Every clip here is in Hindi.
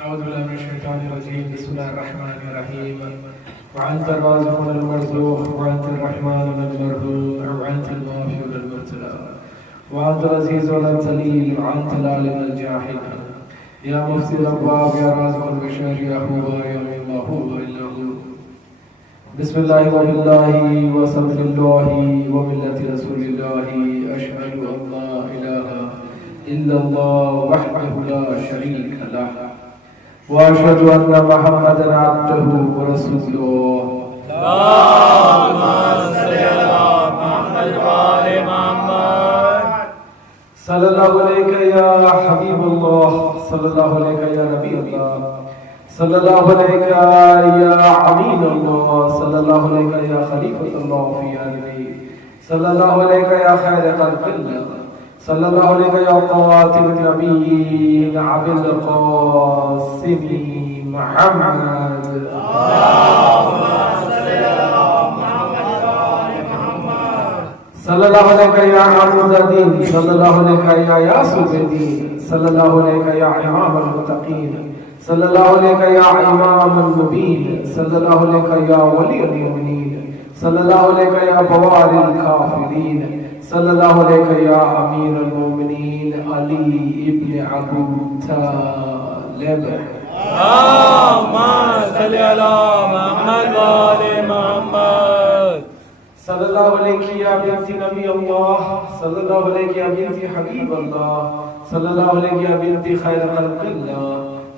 औज़ुबिल्लाहिमिनश्शैतानिर्रजीम बिस्मिल्लाहिर्रहमानिर्रहीम वअन्त अर्राज़िक़ु वल मर्ज़ूक़ु वअन्त अर्रहमानु वल मर्हूम वअन्त अल-वाफ़ी वल मुब्तला वअन्त अल-अज़ीज़ु वल ज़लील वअन्त अल-आलिम वल जाहिल या मुफ़्ती अल-अब्वाब या राज़िक़ुल बशर या हुवा या ला हुवा इल्ला हु बिस्मिल्लाहि व बिल्लाहि व सल्लल्लाहु व मिल्लति रसूलिल्लाहि अशहदु अन ला इलाहा इल्लल्लाह वहदहु ला शरीका लह वअशहदु अन्ना मुहम्मदन अब्दुहु व रसूलुहु अल्लाहुम्मा सल्लि अला मुहम्मद व आलि मुहम्मद सल्लल्लाहु अलैहि या हबीबल्लाह सल्लल्लाहु अलैहि या नबील्लाह सल्लल्लाहु अलैहि या अमीनुल्लाह सल्लल्लाहु अलैहि या खलीफतुल्लाह फी आलिही सल्लल्लाहु अलैहि या खैर खल्क़िल्लाह सल्लल्लाहु अलैहि या क़ातिमुन नबिय्यीन अबिल क़ासिम मुहम्मद अल्लाहुम्मा सल्लि अला मुहम्मद व आलि मुहम्मद सल्लल्लाहु अलैहि या अमूदुद्दीन सल्लल्लाहु अलैहि या यासूरुद्दीन सल्लल्लाहु अलैहि या इमामुल मुत्तक़ीन सल्लल्लाहु अलैहि या इमामुल मुबीन सल्लल्लाहु अलैहि या वलियुल मुमिनीन सल्लल्लाहु अलैहि या बवारिल काफिरीन सल्लल्लाहु अलैहि या अमीरुल मोमिनीन अली इब्न अबू तालिब अल्लाहुम्मा सल्लि अला मुहम्मद व आलि मुहम्मद सल्लल्लाहु अलैहि या बिन्ती नबी अल्लाह सल्लल्लाहु अलैहि या बिन्ती हबीब अल्लाह सल्लल्लाहु अलैहि या बिन्ती खैर खल्क़िल्लाह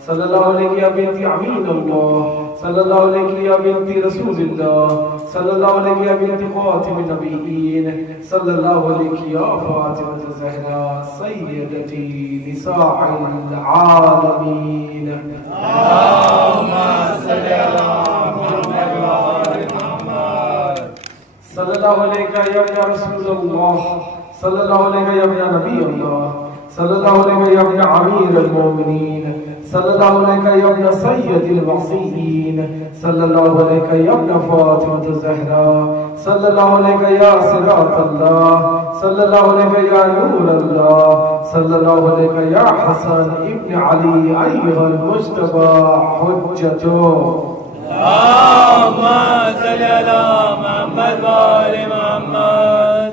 सल्लल्लाहु अलैहि या बिन्ती अमीन अल्लाह सल्लल्लाहु अलैहि या बिन्ती रसूलिल्लाह सल्लल्लाहु अलैहि या बिन्ती ख़ातिमिन नबिय्यीन सल्लल्लाहु अलैहि या फ़ातिमतुज़ ज़हरा सय्यदती निसाइल आलमीन अल्लाहुम्मा सल्लि अला मुहम्मद व आलि मुहम्मद सल्लल्लाहु अलैहि या रसूलल्लाह सल्लल्लाहु अलैहि या नबी अल्लाह सल्लल्लाहु अलैहि या अमीरुल मोमिनीन सल्लल्लाहु अलैहि या सय्यदुल मरसियीन सल्लल्लाहु अलैहि या फ़ातिमतुज़ ज़हरा सल्लल्लाहु अलैहि या सिरातल्लाह सल्लल्लाहु अलैहि या नूरल्लाह सल्लल्लाहु अलैहि या हसन इब्न अली अय्युहल मुज्तबा हुज्जतु अल्लाहुम्मा सल्लि अला मुहम्मद व आलि मुहम्मद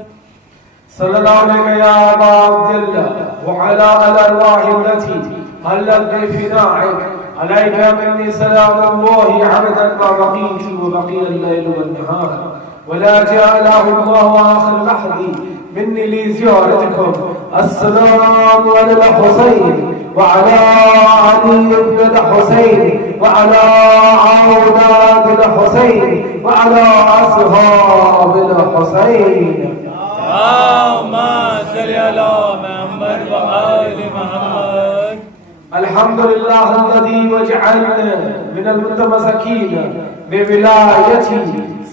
सल्लल्लाहु अलैहि या अबा अब्दिल्लाह व अला अल-अरवाहि अल्लती हल्लत बिफ़िनाइक अलैका मिन्नी सलामुल्लाहि अबदन मा बक़ीतु व बक़िया अल-लैल वन-नहार वला जअलहु अल्लाहु आखिर लहदी मिन्नी लिज़ियारतिकुम अस्सलामु अलल हुसैन व अला अली इब्न अल-हुसैन व अला औलादिल हुसैन व अला अस्हाबिल हुसैन अल्लाहुम्मा सल्लि अला मुहम्मद व आलि मुहम्मद अल्हम्दुलिल्लाह अल्लज़ी वजअलना मिनल मुतमस्सिकीन बिविलायति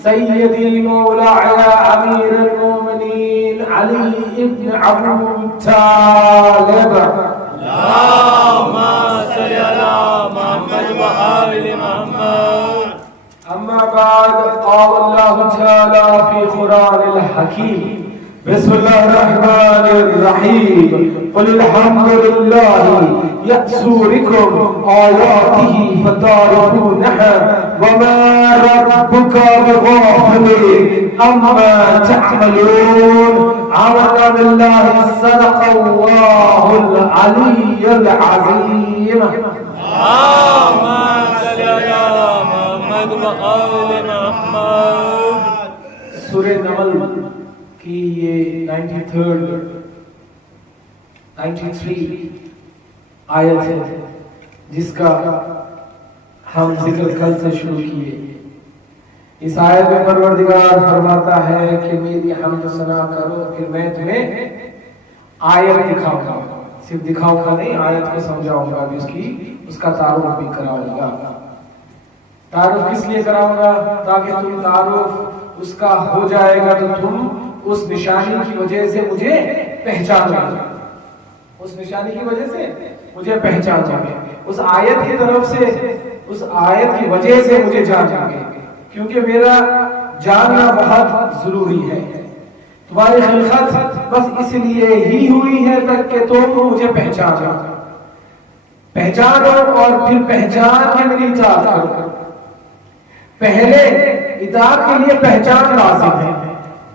सय्यदी मौलाना अमीरुल मोमिनीन अली इब्न अबू तालिब अल्लाहुम्मा सल्लि अला मुहम्मद व आलि मुहम्मद अम्मा बाद क़ाल अल्लाहु तआला फ़ी क़ुरानिल हकीम बिस्मिल्लाहिर रहमानिर रहीम क़ुल अल्हम्दुलिल्लाहि यस्सूरिकुम आयातिही फतारिफूनहा वमा रब्बुका बिगाफिलिन अम्मा तअमलून आमन्ना बिल्लाहि सदक़ल्लाहुल अलियुल अज़ीम अल्लाहुम्मा सल्लि अला मुहम्मद व आलि मुहम्मद सूरह नमल की ये 93 आयत है जिसका हम जिक्र कल से शुरू किए। इस आयत में परवरदिगार फरमाता है कि मेरी हम्द सना करो फिर मैं तुम्हें आयत दिखाऊंगा, सिर्फ दिखाऊंगा नहीं आयत को समझाऊंगा भी, उसका तारुफ भी कराऊंगा। तारुफ किस लिए कराऊंगा? ताकि तुम तारुफ उसका हो जाएगा तो तुम उस निशानी की वजह से मुझे पहचानोगे, उस निशानी की वजह से मुझे पहचानोगे, उस आयत की तरफ से, उस आयत की वजह से मुझे जान, क्योंकि मेरा जानना बहुत जरूरी है। तुम्हारी खिलकत बस इसलिए ही हुई है तक कि तुम मुझे पहचानो। पहचानो और फिर पहचान के मेरी इताअत करो। पहले इताअत के लिए पहचान लाजिम है।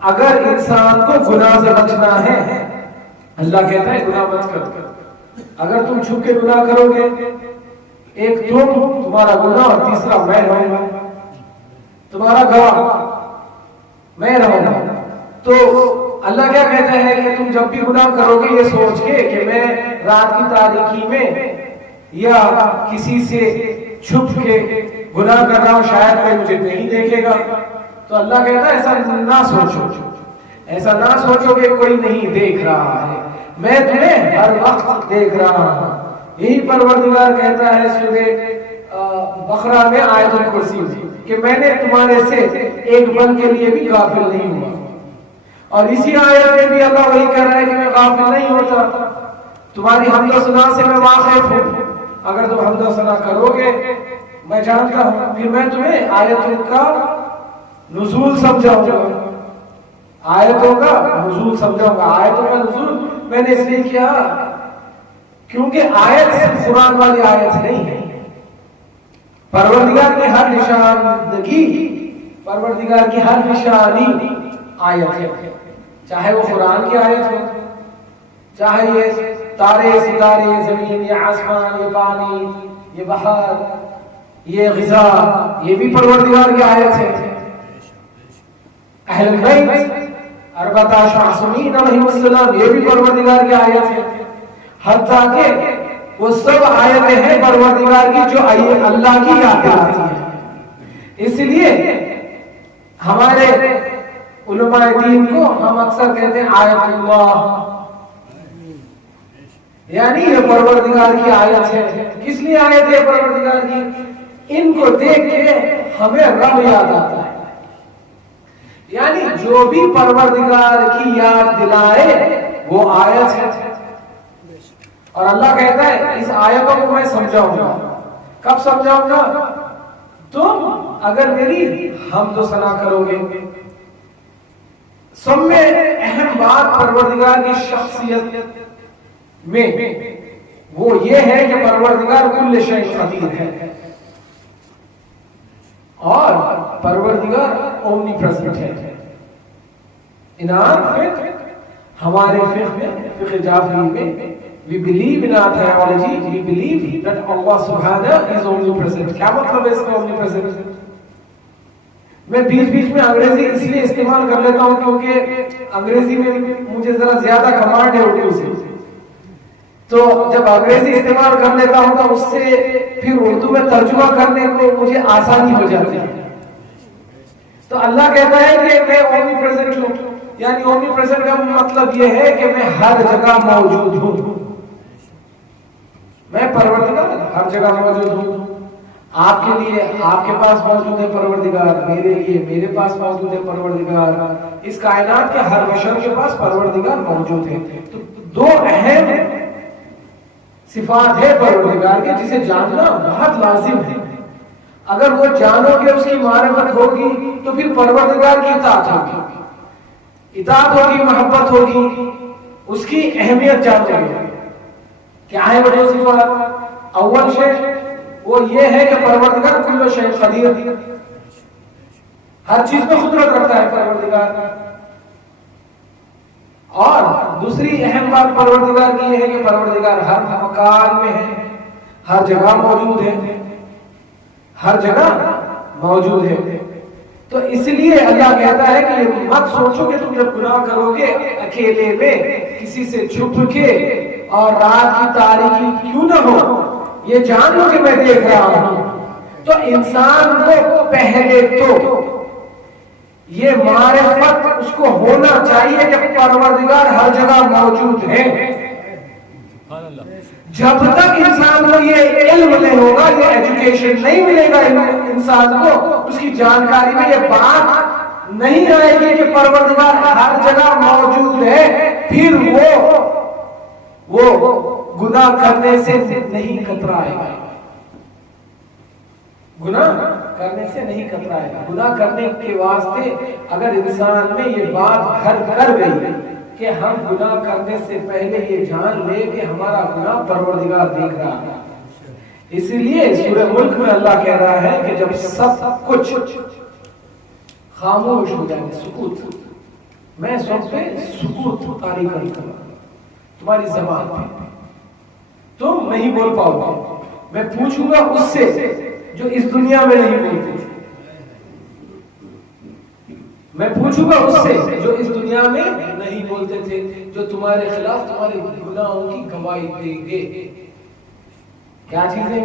अगर इंसान को गुनाह से बचना है, अल्लाह कहता है गुनाह मत करो। अगर तुम छुप के गुनाह करोगे, एक तुम्हारा गुनाह और तीसरा मैं रहूंगा, तुम्हारा गवाह मैं रहूंगा। तो अल्लाह क्या कहता है कि तुम जब भी गुनाह करोगे ये सोच के कि मैं रात की तारीकी में या किसी से छुप के गुनाह कर रहा हूं, शायद कोई मुझे नहीं देखेगा। तो अल्लाह कहता है ऐसा ना सोचो, ऐसा ना सोचो कि कोई नहीं देख रहा है, मैं तुम्हें हर वक्त देख रहा हूं। यही परवरदिगार कहता है सूरह बकरा में आयतुल कुर्सी कि मैंने तुम्हारे से एक पल के लिए भी गाफिल नहीं हुआ। और इसी आयत में भी अल्लाह वही कह रहा है कि मैं गाफिल नहीं होता, तुम्हारी हमदो सना से मैं वाकिफ हूं। अगर तुम हमदो सना करोगे मैं जानता हूं, फिर मैं तुम्हें आयतों का नुज़ूल समझाऊंगा, आयतों का नुज़ूल समझाऊंगा। आयतों का नुज़ूल मैंने इसलिए किया क्योंकि आयत सिर्फ कुरान वाली आयत नहीं है। परवरदिगार की हर निशानगी, परवरदिगार की हर निशानी आयत है, चाहे वो कुरान की आयत हो, चाहे ये तारे सितारे, जमीन, ये आसमान, ये पानी, ये बहार, ये ग़िज़ा, ये भी परवरदिगार की आयत है। अहले बैत अरबता मासूमीन अलैहिस्सलाम, ये भी परवरदिगार की आयत है। हत्ता के वो सब आयतें हैं परवरदिगार की जो अल्लाह की याद दिलाती है। इसलिए हमारे उलमाए दीन को हम अक्सर कहते हैं आयतुल्लाह, यानी ये परवरदिगार की आयत है। किस लिए आयत है परवरदिगार की? इनको देख के हमें रब याद आता है। यानी जो भी परवरदिगार की याद दिलाए वो आयत है। और अल्लाह कहता है इस आयतों को मैं समझाऊंगा। कब समझाऊंगा? तुम अगर मेरी हमदो सना करोगे। सब में अहम बात परवरदिगार की शख्सियत में वो ये है कि परवरदिगार कुल्ल शै कदीर है और परवरदिगार ओमनी प्रेजेंट है। इन आवर फेथ, हमारे फेथ में, फिक़्ह जाफरी में, we believe in our theology, we believe that Allah subhanahu is omnipresent। क्या मतलब है इसका omnipresent? मैं बीच-बीच में अंग्रेजी इसलिए इस्तेमाल कर लेता हूं क्योंकि अंग्रेजी में मुझे जरा ज्यादा कमांड है उर्दू से। तो जब अंग्रेजी इस्तेमाल कर लेता हूं तो उससे फिर उर्दू में तर्जुमा करने को मुझे आसानी हो जाती है। तो अल्लाह कहता है कि मैं ओमनीप्रेजेंट हूं, यानी ओमनीप्रेजेंट का मतलब यह है कि मैं हर जगह मौजूद हूं। मैं परवरदिगार हर जगह मौजूद हूं। आपके लिए आपके पास मौजूद है परवरदिगार, मेरे लिए मेरे पास मौजूद है परवरदिगार, इस कायनात के हर बशर के पास परवरदिगार मौजूद है। तो दो अहम सिफात है परवरदिगार के जिसे जानना बहुत लाजिम है। अगर वो जानोगे, उसकी मारिफत होगी, तो फिर परवरदिगार की इताअत होगी, इताअत होगी, मोहब्बत होगी, उसकी अहमियत जानोगे। क्या है वो दो सिफात? अव्वल शे वो ये है कि परवरदिगार कुल्ल शै कदीर, हर चीज में कुदरत रखता है परवरदिगार। और दूसरी अहम बात परवरदिगार की यह है कि परवरदिगार हर मकान में है, हर जगह मौजूद है, हर जगह मौजूद है। तो इसलिए अल्लाह कहता है कि मत सोचो कि तुम जब गुनाह करोगे अकेले में, किसी से छुप के और रात की तारीकी क्यों न हो, ये जान लो कि मैं देख रहा हूं। तो इंसान को पहले तो ये मारिफत उसको होना चाहिए कि परवरदिगार हर जगह मौजूद है। जब तक इंसान को ये इल्म नहीं होगा, ये एजुकेशन नहीं मिलेगा इंसान को, उसकी जानकारी में ये बात नहीं आएगी कि परवरदिगार हर जगह मौजूद है, फिर वो गुनाह करने से नहीं कतराएगा। गुनाह करने से नहीं कतराएगा। गुनाह करने के वास्ते अगर इंसान में ये बात घर कर गई कि हम गुनाह करने से पहले ये जान ले कि हमारा गुनाह परवरदिगार देख रहा है, इसीलिए सूरह मुल्क में अल्लाह कह रहा है कि जब सब कुछ खामोश हो जाए, सुकूत, मैं सब पे सुकूत तारी करूंगा, तुम्हारी ज़बान पे तुम नहीं बोल पाओगे, मैं पूछूंगा उससे जो इस दुनिया में नहीं बोलते थे, मैं पूछूंगा उससे जो इस दुनिया में नहीं बोलते थे, जो तुम्हारे खिलाफ तुम्हारे गुनाहों की गवाही देंगे। क्या चीजें?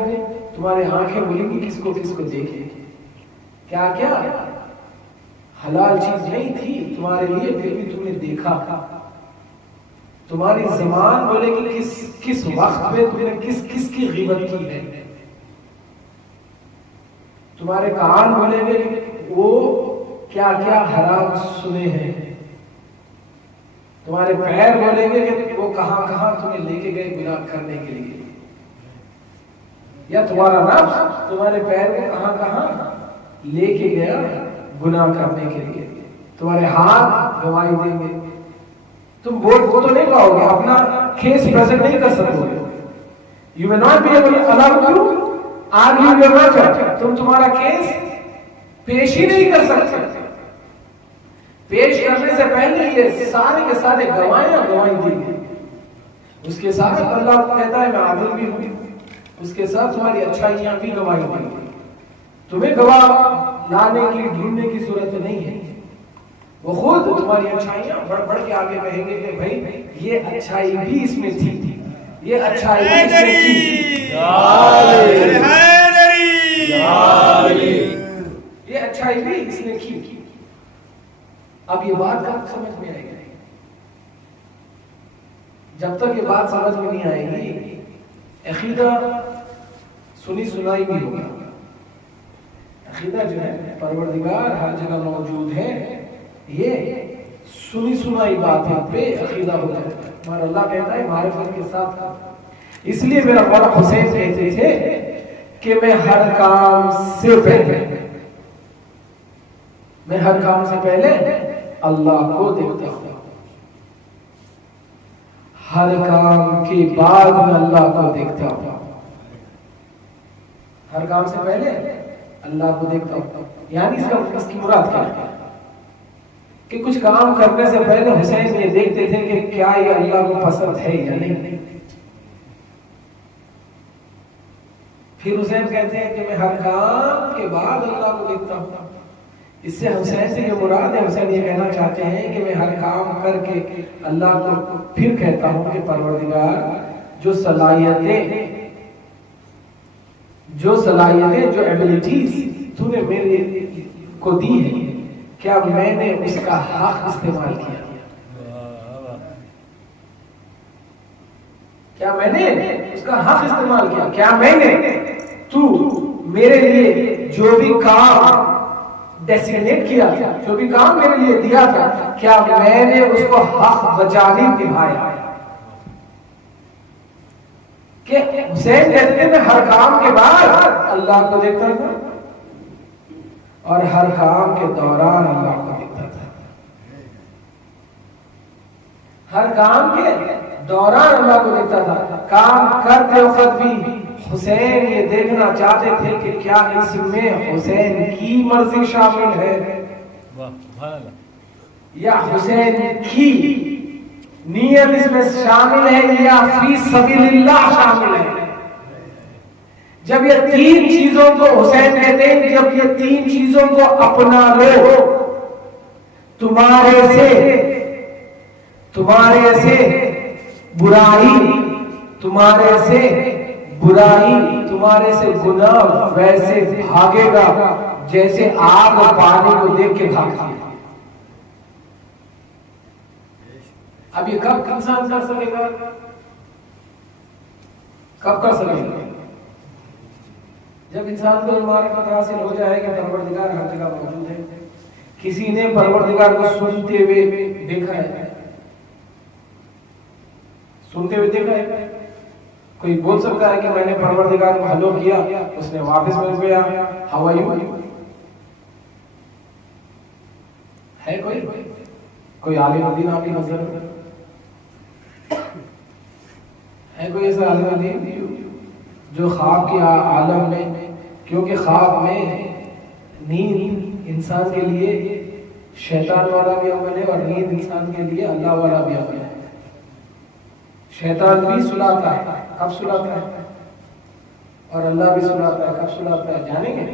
तुम्हारे आंखें बोलेंगी किसको किसको देखे, क्या क्या हलाल चीज नहीं थी तुम्हारे लिए फिर भी तुमने देखा। तुम्हारी ज़बान बोलेगी किस वक्त पे तुमने किस किस की ग़ीबत की है। तुम्हारे कान बोलेंगे वो क्या क्या हराम सुने हैं। तुम्हारे पैर बोलेंगे कि वो कहां कहां तुम्हें लेके गए गुनाह करने के लिए, या तुम्हारा नफ्स तुम्हारे पैर को कहां कहां लेके गया गुनाह करने के लिए। तुम्हारे हाथ गवाही देंगे। तुम वो तो नहीं पाओगे, अपना केस प्रेजेंट नहीं कर सकोगे। You may not be able allowed to argue your matter. तुम तुम्हारा केस पेश ही नहीं कर सकते। पेश करने से पहले ये सारे के सारे गवाहियां गवाही देंगे। उसके साथ अल्लाह कहता है मैं आदिल भी हूं, उसके साथ तुम्हारी अच्छाइयां भी गवाही देंगे। तुम्हें गवाह लाने की ढूंढने की जरूरत नहीं है, वो खुद तुम्हारी अच्छाइयां बढ़ बढ़ के आगे कहेंगे कि भाई ये अच्छाई भी इसमें थी, ये अच्छाई भी इसमें थी, ये अच्छाई भी इसने की। अब ये बात कब समझ में आएगी? जब तक ये बात समझ में नहीं आएगी, अकीदा सुनी सुनाई भी होगा। अकीदा जो है परवरदिगार हर जगह मौजूद है, ये सुनी सुनाई बात है पे अकीदा होता है। हमारा अल्लाह कहता है मारिफत के साथ। इसलिए मेरा मौला हुसैन कहते थे कि मैं हर काम से पहले अल्लाह को देखता हूं, हर काम के बाद मैं अल्लाह को देखता हूं। हर काम से पहले अल्लाह को देखता हूं, यानी इसकी मुराद क्या है कि कुछ काम करने से पहले हुसैन ये देखते थे कि क्या ये अल्लाह को पसंद है या नहीं। फिर हुसैन कहते हैं कि मैं हर काम के बाद अल्लाह को देखता हूं। इससे हुसैन से जो मुराद है, हुसैन ये कहना चाहते हैं कि मैं हर काम करके अल्लाह को फिर कहता हूं कि परवरदिगार जो सलाहियतें जो एबिलिटीज तूने मेरे को दी है, क्या मैंने उसका हक इस्तेमाल किया? क्या मैंने उसका हक इस्तेमाल किया? क्या मैंने तू मेरे लिए जो भी काम डेसिग्नेट किया, जो भी काम मेरे लिए दिया था, क्या मैंने उसको हक बजानी निभाया? कि हुसैन कहते थे मैं हर काम के बाद अल्लाह को देखता था और हर काम के दौरान अल्लाह को देखता था। हर काम के दौरान अल्लाह को देखता था। काम करते वक्त भी हुसैन ये देखना चाहते थे कि क्या इसमें हुसैन की मर्जी शामिल है या हुसैन की नियत इसमें शामिल है या फी सबीलिल्लाह शामिल है। जब ये तीन चीजों को हुसैन कहते हैं, जब ये तीन चीजों को अपना लो, तुम्हारे से बुराई, तुम्हारे से गुनाह वैसे भागेगा जैसे आग पानी को देख के भागती है। अब ये कब इंसान कर सकेगा? कब कर सकेगा? जब इंसान को मारिफत हासिल हो जाएगा, परवरदिगार हर जगह मौजूद है। किसी ने परवरदिगार को सुनते हुए देखा है? सुनते हुए देखा है? कोई बोल सकता है कि मैंने परवरदिगार को हेलो किया, उसने वापस मिल गया हाउ आर यू? है कोई आलिम दीन आपकी नजर है? कोई ऐसा आलिम दीन जो ख्वाब के आलम में, क्योंकि ख्वाब में नींद इंसान के लिए शैतान वाला भी अमल है और नींद इंसान के लिए अल्लाह वाला भी अमल है। शैतान भी सुलाता है, कब सुलाता है, और अल्लाह भी सुलाता है, कब सुलाता है, जानेंगे?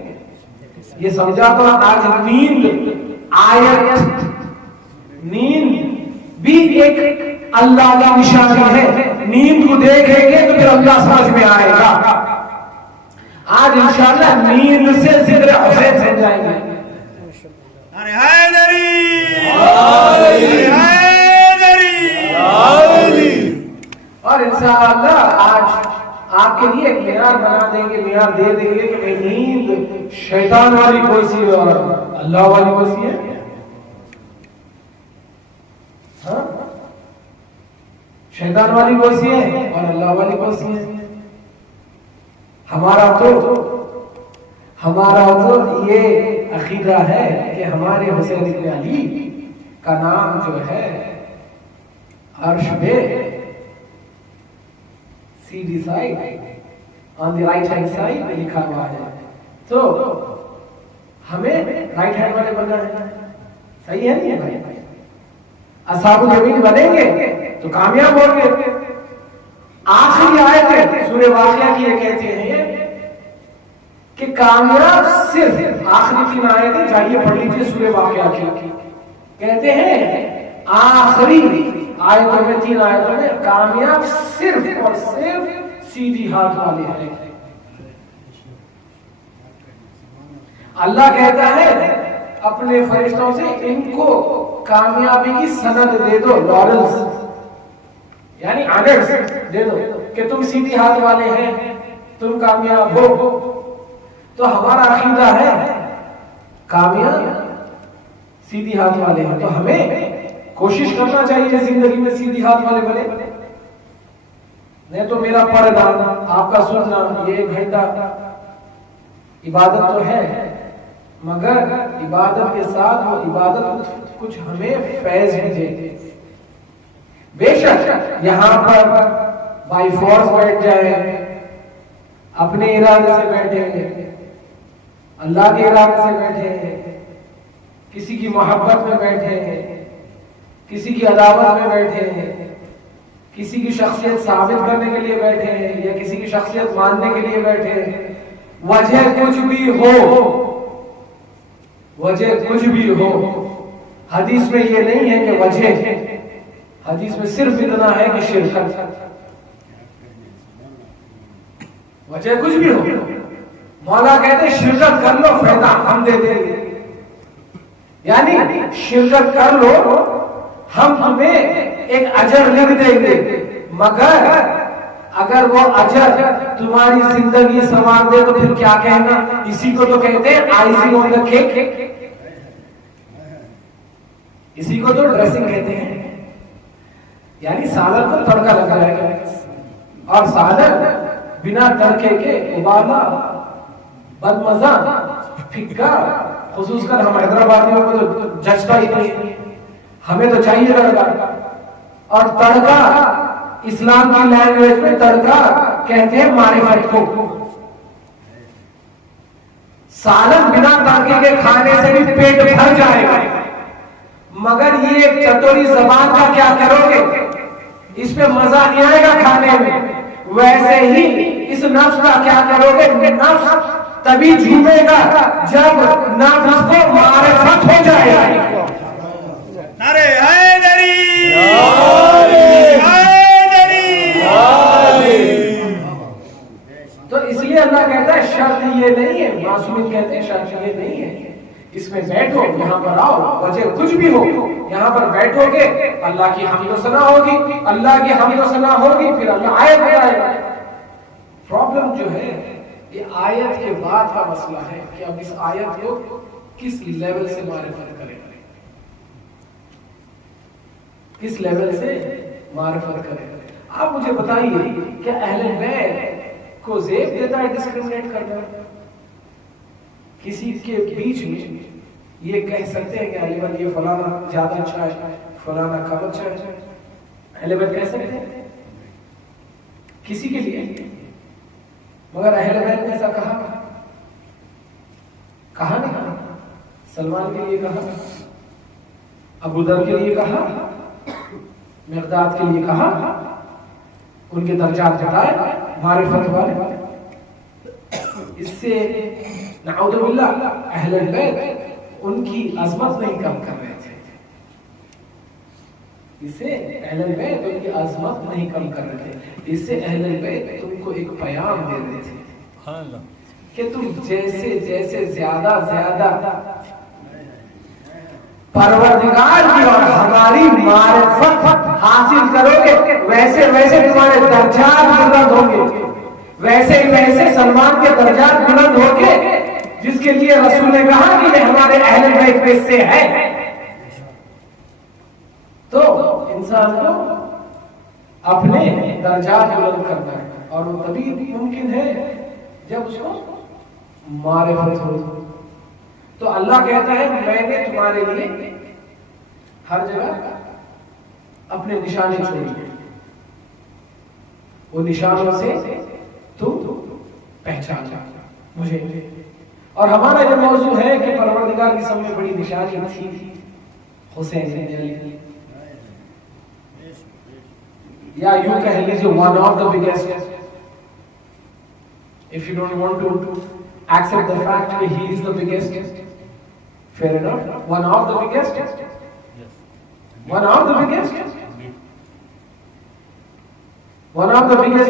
ये समझा तो आज नींद आयत, नींद भी एक अल्लाह का निशानी है। नींद को देखेंगे तो फिर अल्लाह समझ में आएगा। आज इंशाअल्लाह नींद से जिक्र हुसैन समझाएंगे। अरे हैदरी, अरे हैदरी। और इंशाअल्लाह आज आपके लिए एक मिनार बना देंगे, मिनार दे देंगे कि नींद शैतान वाली कौन सी है और अल्लाह वाली कौन सी है। हाँ? शैतान वाली कौन सी है और अल्लाह वाली कौन सी है? हमारा तो ये अकीदा है कि हमारे हुसैन इब्न अली का नाम जो है अर्श पे सीधी side on the right hand side लिखा हुआ है। तो हमें राइट हैंड वाले बनना है। सही है नहीं भाई? असहाबुल यमीन बनेंगे तो कामयाब होंगे। आखिरी आयत है सूरह वाक़िया की, ये कहते हैं कि कामयाब सिर्फ आखिरी 3 आयतें, जाइए पढ़ लीजिए सूरह वाक़िया की। कहते हैं आखिरी आयतों में, 3 आयतों में, कामयाब सिर्फ और सिर्फ सीधी हाथ वाले हैं। अल्लाह कहता है अपने फरिश्तों से, इनको कामयाबी की सनद दे दो, लॉरेंस यानी ऑनर्स दे दो कि तुम सीधी हाथ वाले हैं, तुम कामयाब हो। तो हमारा अकीदा है कामयाब सीधी हाथ वाले हैं। तो हमें कोशिश करना चाहिए जिंदगी में सीधी हाथ वाले बने। नहीं तो मेरा पढ़ना, आपका सुनना, ये 1 घंटा इबादत तो है, मगर इबादत के साथ वो इबादत कुछ हमें फैज भी दे। बेशक यहाँ पर बाई फोर्स बैठ जाए, अपने इरादे से बैठे, अल्लाह के इरादे से बैठे, किसी की मोहब्बत में बैठे, किसी की अदावत में बैठे, किसी की शख्सियत साबित करने के लिए बैठे या किसी की शख्सियत मानने के लिए बैठे, वजह कुछ भी हो, वजह कुछ भी हो, हदीस में ये नहीं है कि वजह, हदीस में सिर्फ इतना है कि शिरकत। वजह कुछ भी हो, मौला कहते शिरकत कर लो, फायदा हम दे देंगे। यानी शिरकत कर लो, हम तुम्हें एक अजर लिख देंगे, मगर अगर वो अजर तुम्हारी जिंदगी संवार दे तो फिर क्या कहना। इसी को तो कहते हैं आइसिंग ऑन द केक, इसी को तो ड्रेसिंग कहते हैं। यानी सालन को तड़का लग जाएगा, और सालन बिना तड़के के उबाला, बदमजा, फिक्का, खुसूसकर हम हैदराबादियों को तो जचता ही नहीं, हमें तो चाहिए तड़का। और तड़का इस्लाम की लैंग्वेज में तड़का कहते हैं मारिफत को। सालन बिना तड़के के खाने से भी पेट भर जाएगा, मगर ये एक चतुरी जबान का क्या करोगे, इस पे मजा नहीं आएगा खाने में। वैसे ही इस नफ्स का क्या करोगे, नफ्स तभी झूमेगा जब नफ्स को मारिफत हो जाएगा। अरे हैदरी, तो इसलिए अल्लाह कहता है शर्त ये नहीं है, मासूमिन कहते हैं शर्त ये नहीं है, इसमें बैठो, यहाँ पर आओ, वजह कुछ भी हो, यहाँ पर बैठोगे, अल्लाह की हम्द सना होगी, अल्लाह की हम्द सना होगी, फिर अल्लाह आयत बताएगा। प्रॉब्लम जो है ये आयत के बाद का मसला है कि अब इस आयत को किस लेवल से मारिफत करें, किस लेवल से मारिफत करें। आप मुझे बताइए, क्या अहले बैत को ज़ेब देता है डिस्क्रिमिनेट करना? किसी के बीच में ये कह सकते हैं कि अलीबन ये फलाना ज्यादा अच्छा है, फलाना कम अच्छा है, अलीबन कह सकते हैं किसी के लिए? मगर अहले बैत ने ऐसा कहा नहीं। सलमान के लिए कहा, अबू दर के लिए कहा, मिक़दाद के लिए कहा, उनके दर्जात बताए मारिफत वाले। इससे नऊज़ु बिल्लाह अहले बैत उनकी अज़मत नहीं कम कर रहे थे, इससे अहले बैत उनकी अज़मत नहीं कम कर रहे थे, इससे अहले बैत तुमको एक पैगाम दे रहे थे कि तुम जैसे जैसे ज्यादा परवरदिगार की और हमारी मारिफत हासिल करोगे, वैसे वैसे तुम्हारे दर्जात बुलंद होंगे, वैसे वैसे सलमान के दर्जात बुलंद होंगे, जिसके लिए रसूल ने कहा कि ये हमारे अहले बैत में से है। तो इंसान को अपने दर्जात बुलंद करना है, और वो तभी मुमकिन है जब उसको मारिफत हो। तो अल्लाह कहता है मैंने तुम्हारे लिए हर जगह अपने निशाने छोड़े, वो निशानों से तुम पहचान मुझे। और हमारा जो मौजू है कि परवरदिगार की सबसे बड़ी निशानी थी हुसैन इब्न अली, या यूं कह लीजिए one of the biggest, if you don't want to accept the fact that he is the biggest, fair enough, one of the biggest, one of the biggest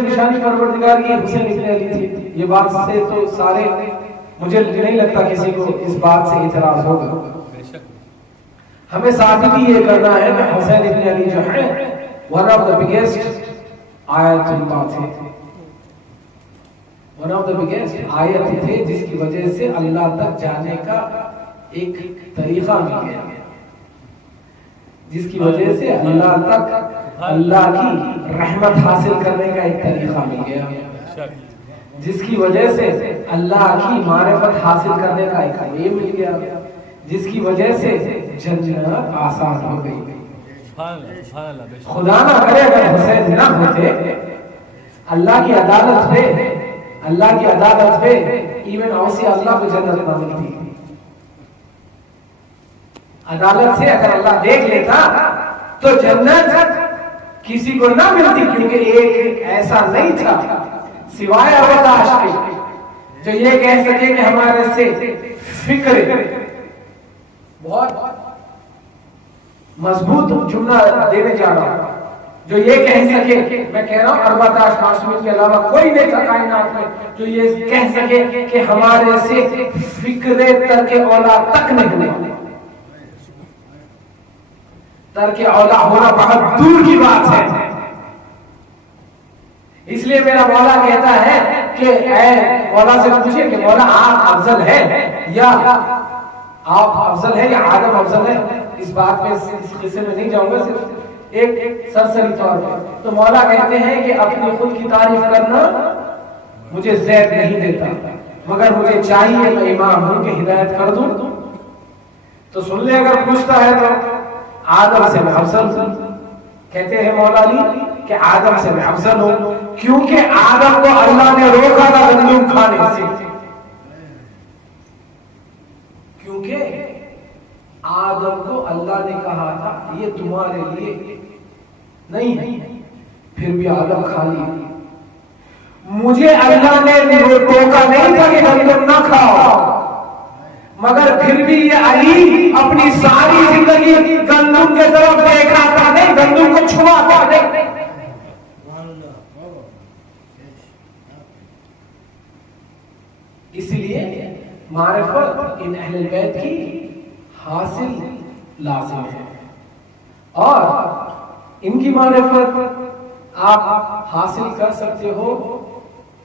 निशानी परवरदिगार की हुसैन इब्न अली थी। ये बात से तो सारे, मुझे नहीं लगता किसी को इस बात से इतराज होगा। हमें साबित ही ये करना है कि हुसैन इब्न अली जो है one of the biggest Ayatollah थे, वन ऑफ द बिगेस्ट आयत थे, जिसकी वजह से अल्लाह तक जाने का एक तरीका मिल गया, जिसकी वजह से अल्लाह तक अल्लाह की रहमत हासिल करने का एक तरीका मिल गया, जिसकी वजह से अल्लाह की मारिफत हासिल करने का एक वे मिल गया, जिसकी वजह से जन्नत आसान हो गई। खुदा ना करे अगर हुसैन ना होते, अल्लाह की अदालत पे इवन औसी अल्लाह को जन्नत ना मिलती। अदालत से अगर अल्लाह देख लेता तो जन्नत किसी को ना मिलती, क्योंकि एक ऐसा नहीं था सिवाय अवताश के जो ये कह सके कि हमारे से फिक्र, बहुत मजबूत जुमला देने जा रहा हूं, जो ये कह सके, मैं कह रहा हूं अरबाताश मासूमिन के अलावा कोई नहीं था कायनात में जो ये कह सके कि हमारे से फिक्रे तरके औलाद तक नहीं हुआ। तरके औलाद होना बहुत दूर की बात है। इसलिए मेरा मौला कहता है कि मौला से पूछे कि मौला आप अफजल है या आप अफजल है या आदम अफजल है। इस बात में, इस किस्से में नहीं जाऊंगा, सिर्फ एक सरसरी तौर पर। तो मौला कहते हैं कि अपनी खुद की तारीफ करना मुझे ज़ैद नहीं देता, मगर मुझे चाहिए मैं इमाम हूं कि हिदायत कर दूं। तो सुन ले, अगर पूछता है तो आदम से मैं अफजल हूं। कहते हैं मौला अली कि आदम से मैं अफजल हूं, क्योंकि आदम को अल्लाह ने रोका था गंदम खाने से, क्योंकि आदम को अल्लाह ने कहा था ये तुम्हारे लिए नहीं है, फिर भी आदम खा लिया। मुझे अल्लाह ने रोका नहीं था कि गंदम ना खाओ, मगर फिर भी ये अली अपनी सारी जिंदगी गंदम के तरफ देखा था नहीं, गंदम को छुआ था नहीं। इसलिए मारिफत इन अहले बैत की हासिल लाजिम है, और इनकी मारिफत आप हासिल कर सकते हो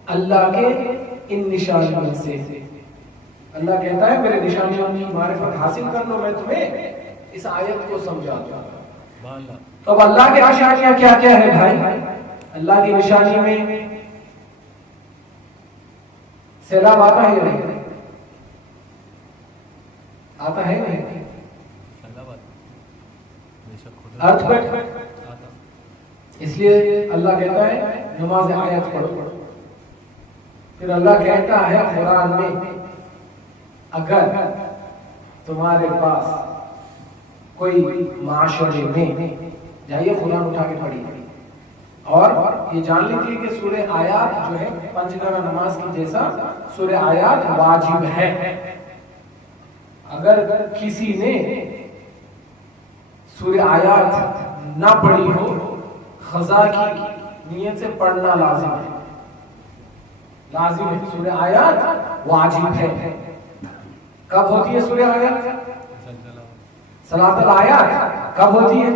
अल्लाह के इन निशानियों से। अल्लाह कहता है मेरे निशानियों की मारिफत हासिल कर लो, मैं तुम्हें इस आयत को समझाता हूं। तो अब अल्लाह की निशानियां क्या क्या है भाई? अल्लाह की निशानी में सैलाब आता है या नहीं? आता है नहीं? अर्थक्वेक, इसलिए अल्लाह कहता है नमाज आयत पढ़ो। फिर अल्लाह कहता है कुरान में, अगर तुम्हारे पास कोई माशरे में, जाइए कुरान उठा के पढ़िए और ये जान लीजिए कि सूरह आयात जो है पंचगाना नमाज की जैसा सूरह आयात वाजिब है। अगर किसी ने सूरह आयात ना पढ़ी हो, खजा की नियत से पढ़ना लाजिम है, लाजिम है। सूरह आयात वाजिब है। कब होती है सूरह आयात? सलातुल आयात कब होती है?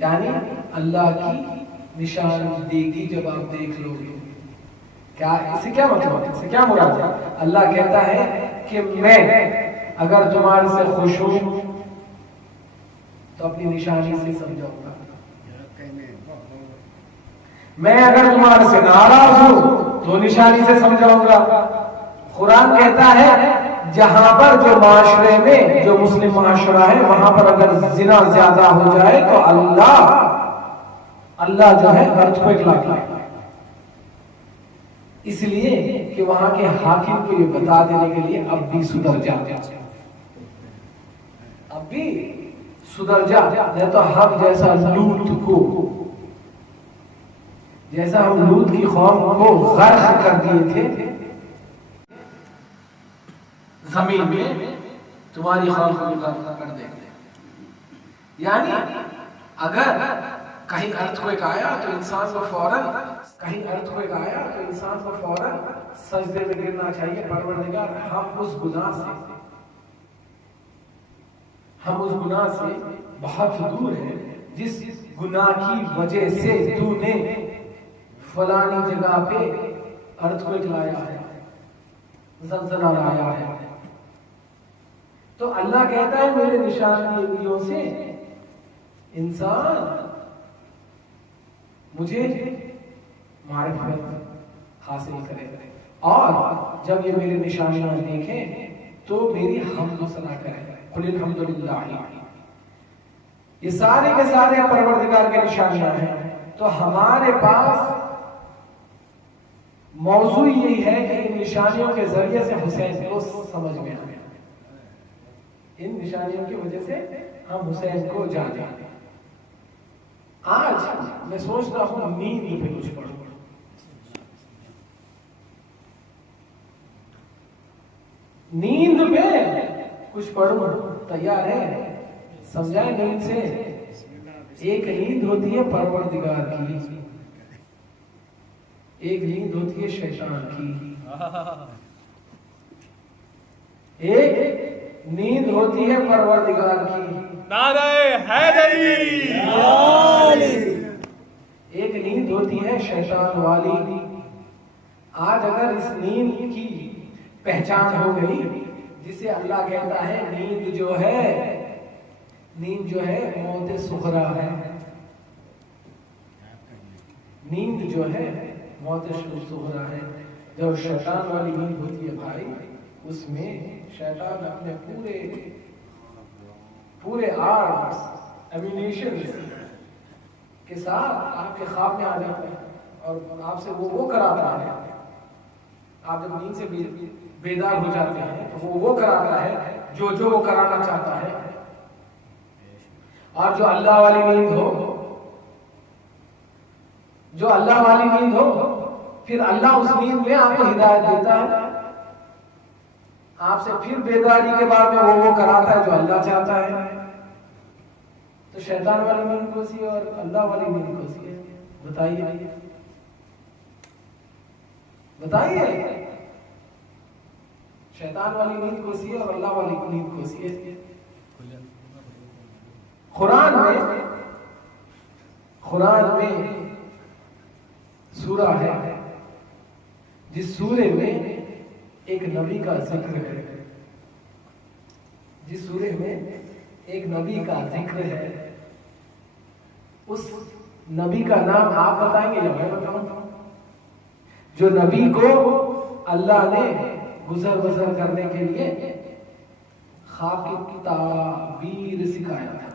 यानी अल्लाह की निशानी देगी जब आप देख लोगे। क्या इससे क्या मतलब है? इससे क्या मुराद है? अल्लाह कहता है कि मैं अगर तुम्हारे से खुश हूं तो अपनी निशानी से समझाऊंगा, मैं अगर तुम्हारे से नाराज हूं तो निशानी से समझाऊंगा। कुरान कहता है जहां पर जो माशरे में, जो मुस्लिम माशरा है, वहां पर अगर जिना ज्यादा हो जाए तो अल्लाह जो है अर्थक्वेक लाता है, इसलिए कि वहां के हाकिम को ये बता देने के लिए अब भी सुधर जा, अब भी सुधर जा। नहीं तो हम जैसा लूत को, जैसा हम लूत की कौम को गर्क कर दिए थे जमीन में, तुम्हारी कौम को गर्क कर देंगे। यानी अगर कहीं अर्थक्वेक आया तो इंसान को फौरन, कहीं अर्थक्वेक आया तो इंसान को फौरन सजदे में गिरना चाहिए। परवरदिगार हम उस गुनाह से बहुत दूर है जिस गुनाह की वजह से तूने फलानी जगह पे अर्थक्वेक लाया है, ज़लज़ला लाया है। तो अल्लाह कहता है मेरे निशानियों से इंसान मुझे मारिफत हासिल करे, और जब ये मेरी निशानियां देखें तो मेरी हम्द सना करें। कुल अल्हम्दुलिल्लाह, ये सारे के सारे परवरदिगार के निशानियां हैं। तो हमारे पास मौजू यही है कि इन निशानियों के जरिए से हुसैन को समझ में आए, इन निशानियों की वजह से हम हुसैन को जाने। आज मैं सोच रहा हूं नींद पे कुछ पढ़ूं, नींद पे कुछ पढ़ूं, तैयार है? समझाए नींद से। एक नींद होती है परवरदिगार की, एक नींद होती है शैतान की, एक नींद होती है परवरदिगार की। नारे हैदरी, एक नींद होती है शैतान वाली। आज अगर इस नींद की पहचान हो गई, जिसे अल्लाह कहता है नींद जो है मौत सुगरा है, नींद जो है मौत सुगरा है। जो शैतान वाली नींद होती है भाई, उसमें शैतान अपने पूरे आर्म्स एम्यूनिशन के साथ आपके ख्वाब में आ जाता है और आपसे वो कराता है। आप जब नींद से बेदार हो जाते हैं तो वो कराता है जो वो कराना चाहता है। और जो अल्लाह वाली नींद हो, जो अल्लाह वाली नींद हो, फिर अल्लाह उस नींद में आपको हिदायत देता है, आपसे फिर बेदारी के बाद में वो कराता है जो अल्लाह चाहता है। तो शैतान वाली नींद कौन सी है और अल्लाह वाली नींद कौन सी है? बताइए बताइए, शैतान वाली नींद कौन सी है और अल्लाह वाली नींद कौन सी है? कुरान में सूरा है जिस सूरे में एक नबी का जिक्र है, जिस सूरे में एक नबी का जिक्र है। उस नबी का नाम आप बताएंगे या मैं बताऊं? जो नबी को अल्लाह ने गुजर बसर करने के लिए ख्वाब की ताबीर सिखाया था।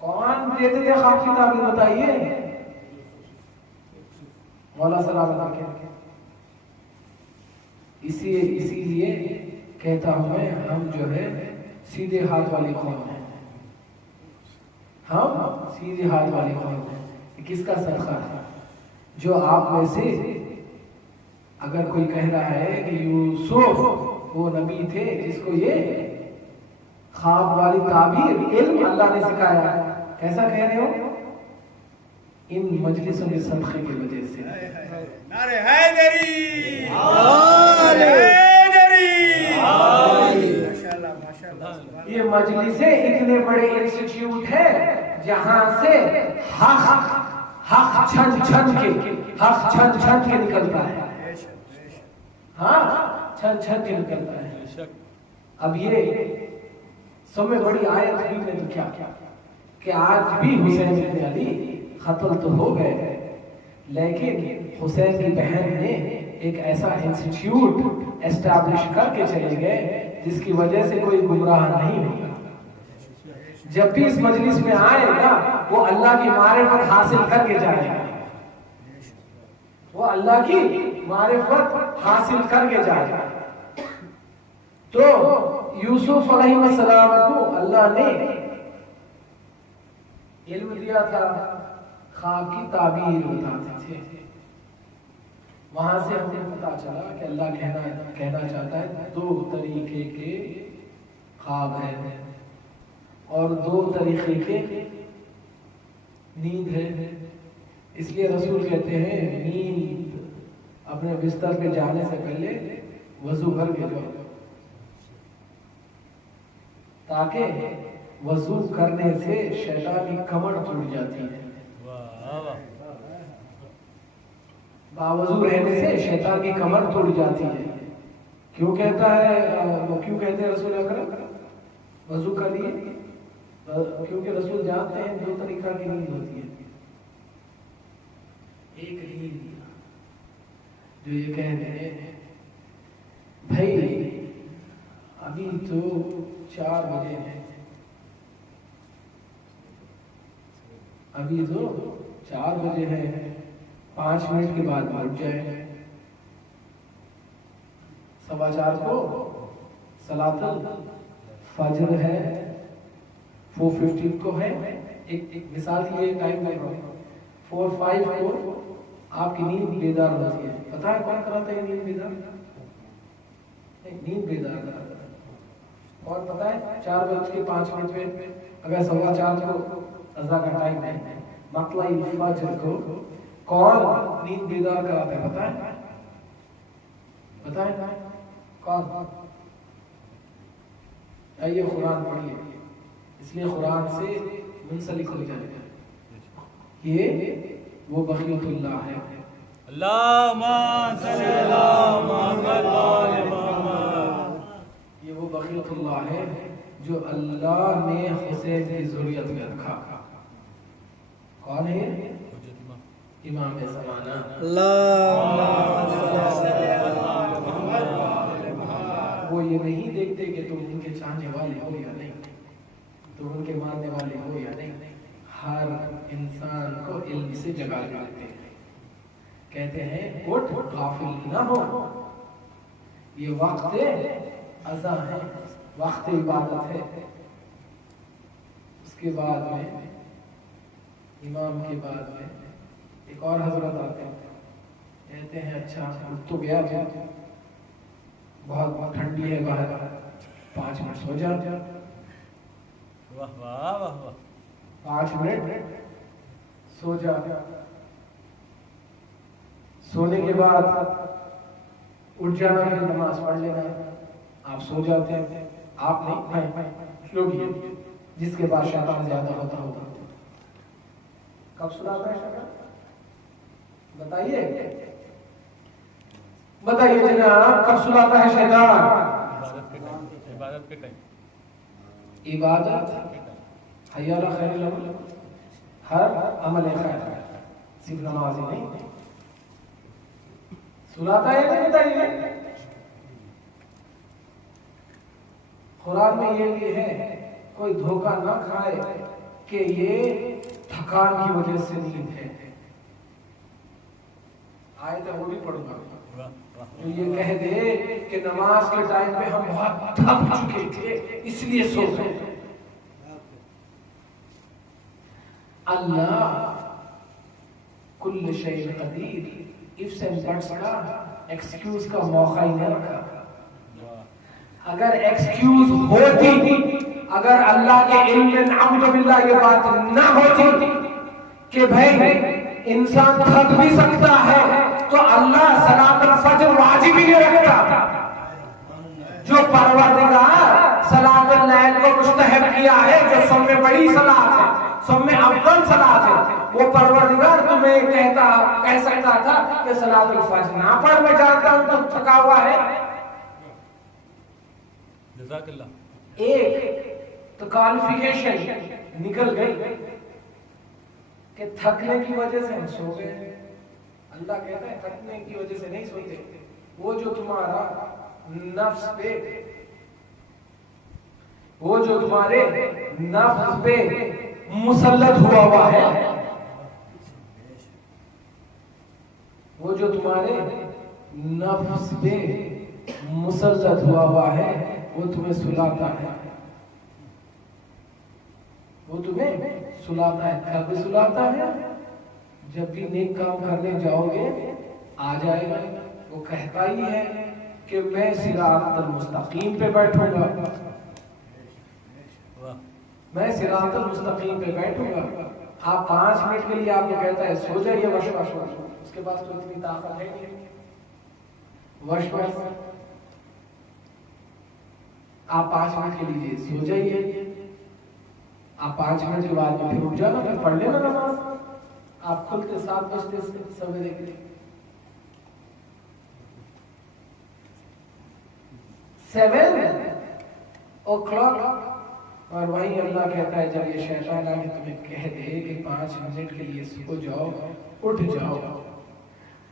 कौन देते थे ख्वाब की ताबीर? बताइए। मौला सलामत रखे। इसीलिए कहता हूं मैं, हम जो है सीधे हाथ वाली कौम है, हम सीधे हाथ वाली कौम है। किसका सदका है? जो आप में से अगर कोई कह रहा है कि यूसुफ वो नबी थे जिसको ये ख्वाब वाली ताबीर इल्म अल्लाह ने सिखाया, कैसा कह रहे हो? इन मजलिसों के सदक़े की वजह से। नारे हैदरी, माशाअल्लाह माशाअल्लाह। ये मजलिसें इतने बड़े इंस्टीट्यूट है जहां से हक छन छन के निकलता है। हाँ, छन के निकलता है। अब ये सब में बड़ी आयत हुई ने तो क्या कि आज भी हुसैन इब्न अली कत्ल तो हो गए, लेकिन हुसैन की बहन ने एक ऐसा इंस्टीट्यूट एस्टैब्लिश करके चले गए जिसकी वजह से कोई गुमराह नहीं होगा। जब भी इस मजलिस में आएगा वो अल्लाह की मारिफत हासिल करके जाएगा, वो अल्लाह की मारिफत हासिल करके जाएगा। तो यूसुफ अलैहिस्सलाम को अल्लाह ने इल्म दिया था, ख्वाब की ताबीर बताते थे। वहां से हमें पता चला कि अल्लाह कहना चाहता है 2 तरीके के ख्वाब है और 2 तरीके के नींद है। इसलिए रसूल कहते हैं नींद अपने बिस्तर पे जाने से पहले वजू करके जाओ, ताकि वजू करने से शैतान की कमर टूट जाती है। बावजू रहने से शैतान की कमर टूट जाती है। क्यों कहता है, क्यों कहते हैं रसूल अकरम वजू कर लिए? क्योंकि रसूल जानते हैं 2 तरीका की नींद होती है। एक नींद जो ये कहते हैं भाई अभी तो 4 बजे हैं, अभी तो 4 बजे है, 5 मिनट के बाद उठ जाए। 4:15 को सलातुल फज्र है, 4:15 को है। एक मिसाल के लिए टाइम दे रहा हूँ। 4:05 को आपकी नींद बेदार होती है। पता है कौन कराता है नींद बेदार? नींद बेदार कराता है। और पता है 4:05 पे अगर 4:15 को अज़ा का टाइम है, मतलाई फज्र को कौन नींद बेदार कराता है? पता है? पता है कौन? आइए कुरान पढ़िए, इसलिए कुरान से मुंसलिक हो जाएगा। ये वो बखीयतुल्लाह है। ये वो बखीयतुल्लाह है जो अल्लाह ने हुसैन की ज़ुर्रियत में रखा। कौन है? इमाम ज़माना। वो ये नहीं देखते कि तुम उनके चाहने वाले हो या नहीं, तुम उनके मानने वाले हो या नहीं। हर इंसान को इल्म से जगा देते हैं, कहते हैं उठ गाफिल ना हो, ये वक्त अज़ा है, वक्त इबादत है। उसके बाद में इमाम के बाद में एक और हजरत आते हैं, कहते हैं अच्छा उठ तो गया, बहुत ठंडी है बाहर, 5 मिनट सो जा। वाह वाह वाह वाह। 5 मिनट सो जा। सोने के बाद उठ जाना, फिर नमाज पढ़ लेना। आप सो जाते हैं, आप नहीं, लोग ही जिसके पास शैतान ज्यादा होता होगा। कब सुलाता है शैतान? बताइए बताइए जनाब, कब सुलाता है शैतान? इबादत के टाइम। इबादत हय्या अला खैरिल अमल, हर अमल खैर, सिर्फ नमाज ही नहीं। सुलाता है नहीं? बताइए। कुरान में ये भी है, कोई धोखा ना खाए कि ये थकान की वजह से नींद है। आयत है वो भी पढ़ूंगा। वाह वाह तो ये कह दे कि नमाज के टाइम पे हम बहुत थक चुके थे इसलिए सो गए। अल्लाह कुल्ल शै कदीर, इफ्स एंड बट्स का एक्सक्यूज का मौका ही नहीं रखा। अगर एक्सक्यूज होती, अगर अल्लाह के इल्म में नाउजुबिल्लाह ये बात ना होती कि भाई इंसान थक भी सकता है तो अल्लाह सलातुल फज्र वाजिब ही नहीं रखता। जो परवरदिगार सलातुल लैल को मुस्तहब किया है, जो सब में बड़ी सलात है, सब में अफजल सलात है, वो परवरदिगार तुम्हें कह सकता था कि सलातुल फज्र ना पढ़, मैं जानता हूं तुम थका हुआ है। जज़ाकल्लाह। एक तो क्वालिफिकेशन निकल गई कि थकने की वजह से हम सो गए। अल्लाह कहता है थकने की वजह से नहीं सोते, वो जो तुम्हारा नफ्स पे, वो जो तुम्हारे नफ्स पे मुसल्लत हुआ है, वो जो तुम्हारे नफ्स पे मुसल्लत हुआ है वो तुम्हें सुलाता है, वो तुम्हें सुलाता है। कब सुलाता है? जब भी नेक काम करने जाओगे आ जाएगा। वो कहता ही है कि मैं सिरातुल मुस्तकीम पे बैठूंगा, मैं सिरातुल मुस्तकीम पे बैठूंगा। आप 5 मिनट के लिए आपको कहता है सो जाइए वशवश, उसके पास तो इतनी ताकत है नहीं वशवश। आप 5 मिनट के लिए सो जाइए, आप 5 मिनट के बाद फिर उठ जाना, फिर पढ़ लेना नमाज। आप खुलते 7 बजते सवेरे के 7 o'clock। और वही अल्लाह कहता है जब ये शैतान आके तुम्हें कह दे कि 5 मिनट के लिए सो जाओ, उठ जाओ।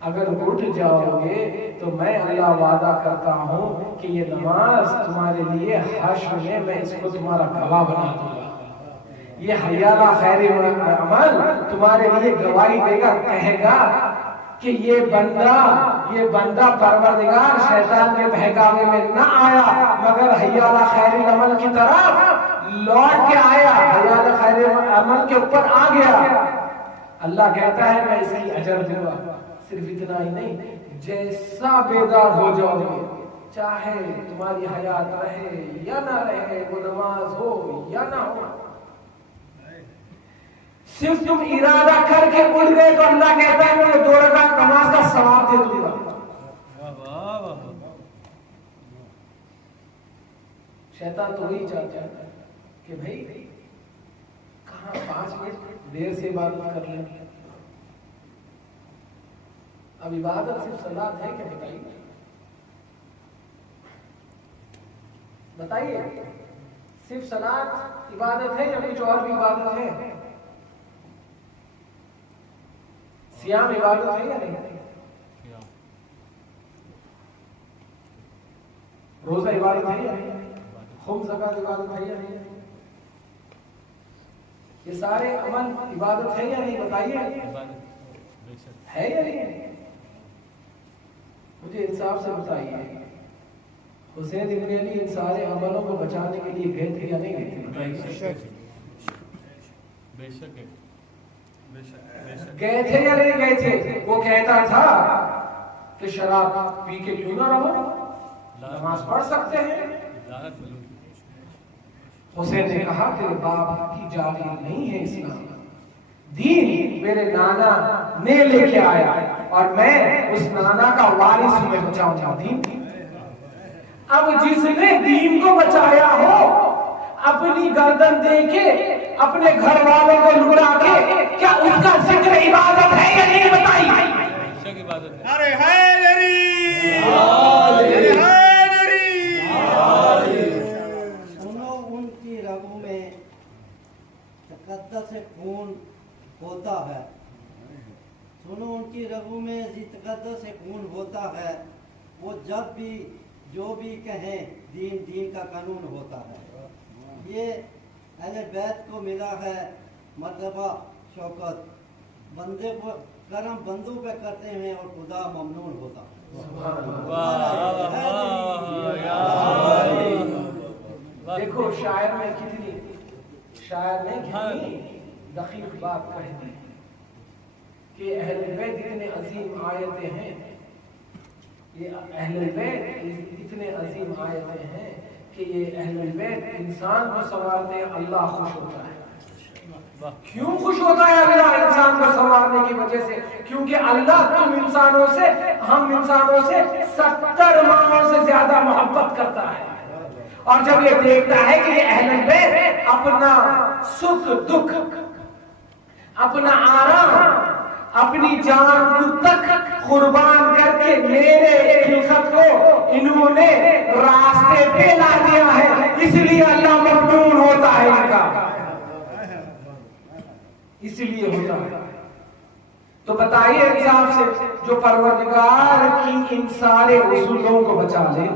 अगर उठ जाओगे तो मैं अल्लाह वादा करता हूं कि ये नमाज तुम्हारे लिए हश्र में मैं इसको तुम्हारा गवाह बना दूंगा। ये हयाला खैर अमल तुम्हारे लिए गवाही देगा, कहेगा कि ये बंदा परवरदिगार शैतान के बहकावे में न आया, मगर हयाला खैर अमल की तरफ लौट के आया, हयाला खैर अमल के ऊपर आ गया। अल्लाह कहता है मैं इसकी अजर दूंगा। सिर्फ इतना ही नहीं, जैसा बेदार हो जाओगे, चाहे तुम्हारी हयात रहे या ना रहे, वो नमाज हो या ना हो, सिर्फ तुम इरादा करके उठ गए तो अल्लाह कहता है मैं 2 रकात नमाज का सवाब दे दूंगा। शैतान तो वही चाहता है कि भाई कहां 5 मिनट देर से इबादत कर लें। अब इबादत सिर्फ सलात है क्या? बताइए सिर्फ सलात इबादत है या कुछ और भी इबादत है? सियाम इबादत है या नहीं? रोजा इबादत है या नहीं? खुम ज़कात इबादत है या नहीं? ये सारे अमल इबादत है या नहीं? बताइए है या नहीं? मुझे इंसाफ से बताइए, हुसैन इब्न अली इन सारे अमलों को बचाने के लिए गए थे या नहीं गए थे? बताइए। गए थे या नहीं गए थे? वो कहता था कि शराब पी के क्यों ना रहो, नमाज पढ़ सकते हैं। हुसैन ने कहा तेरे बाप की जागीर नहीं है इस्लाम, दीन मेरे नाना ने लेके आया और मैं उस नाना का वारिस हूं, मैं बचाऊंगा दीन। अब जिसने दीन को बचाया हो, अपनी गर्दन दे के अपने घर वालों को लुटा के, क्या उसका जिक्र इबादत है या नहीं? बताइए। अरे हैदरी, सुनो उनकी रगों में तकद्दस खून होता है, सुनो उनकी रगों में तकद्दस खून होता है। वो जब भी जो भी कहें दीन दीन का कानून होता है। ये अहले बैत को मिला है मर्तबा शौकत, बंदे को करम बंदों पे करते हैं और खुदा ममनून होता है। देखो शायर ने कितनी दकीक बात कह दी कि अहले बैत इतने अजीम आयतें हैं, ये अहले बैत इतने अजीम आयतें हैं कि ये अहले बैत इंसान को संवारते हैं, अल्लाह खुश होता है। क्यों खुश होता है अल्लाह इंसान को संवारने की वजह से? क्योंकि अल्लाह हम इंसानों से 70 माओं से ज्यादा मोहब्बत करता है। और जब ये देखता है कि ये अहले बैत अपना सुख दुख, अपना आराम, अपनी जान तक कुर्बान करके मेरे खिलकत को इन्होंने रास्ते पे ला दिया है, इसलिए अल्लाह ममनून होता है इनका, इसलिए होता है। तो बताइए इंसाफ से, जो परवरदिगार की इन सारे उसूलों को बचा ले,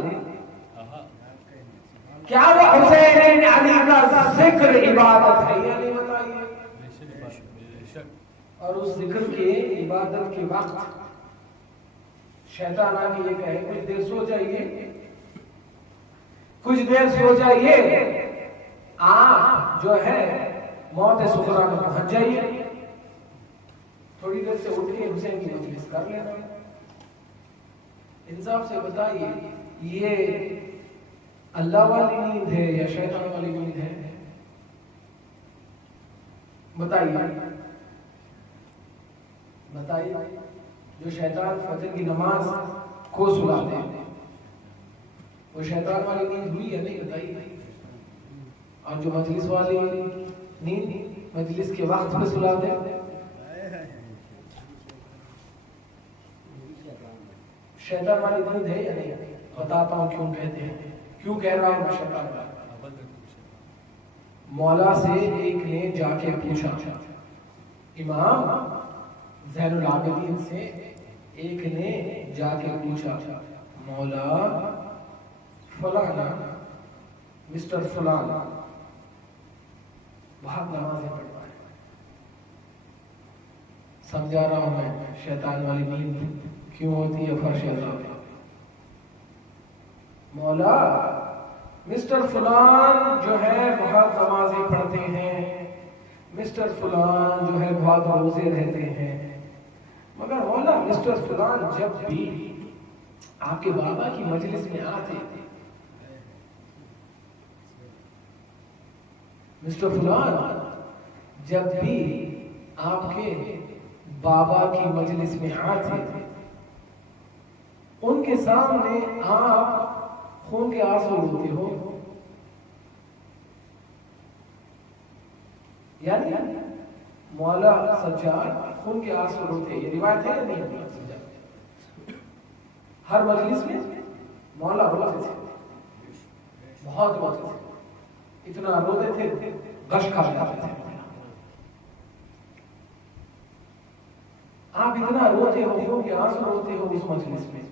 क्या वो हुसैन अली का जिक्र इबादत है या नहीं? बताइए। और उस जिक्र के इबादत के वक्त शैतान आके ये कहे कुछ देर सो जाइए, आप जो है मौत सुकरा में पहुंच जाइए, थोड़ी देर से उठ के हुसैन की मजलिस कर लेना। इंसाफ से बताइए, ये अल्लाह वाली नींद है या शैतान वाली नींद है? बताइए। जो शैतान फजर की नमाज को सुला दे, वो शैतान वाली नींद हुई है नहीं? बताइए। और जो मजलिस वाली नींद, मजलिस के वक्त में सुला दे, शैतान वाली नींद है या नहीं? बताता हूं क्यों कहते हैं, क्यों कह रहा हूं मैं शैतान वाली। मौला से एक ने जाके पूछा, इमाम ज़ैनुल आबिदीन से एक ने जाके पूछा, मौला फलाना मिस्टर फलाना बहुत नमाज़ें पढ़ता है। समझा रहा हूं मैं शैतान वाली नींद क्यों होती है फर्श अज़ाब। मौला मिस्टर फलान जो है बहुत नमाज़ें पढ़ते हैं, मिस्टर फलान जो है बहुत रोजे रहते हैं, मगर मौला मिस्टर फलान जब भी आपके बाबा की मजलिस में आते, मिस्टर फलान जब भी आपके बाबा की मजलिस में आते, उनके सामने आप खून के आंसू रोते हो। यानी मौला सज्जाद खून के आंसू रोते, ये रिवायत है या नहीं? हर मजलिस में मौला रोते थे, बहुत रोते थे, इतना रोते थे गश खा जाते थे। आप इतना रोते हो, खून के आंसू रोते हो उस मजलिस में,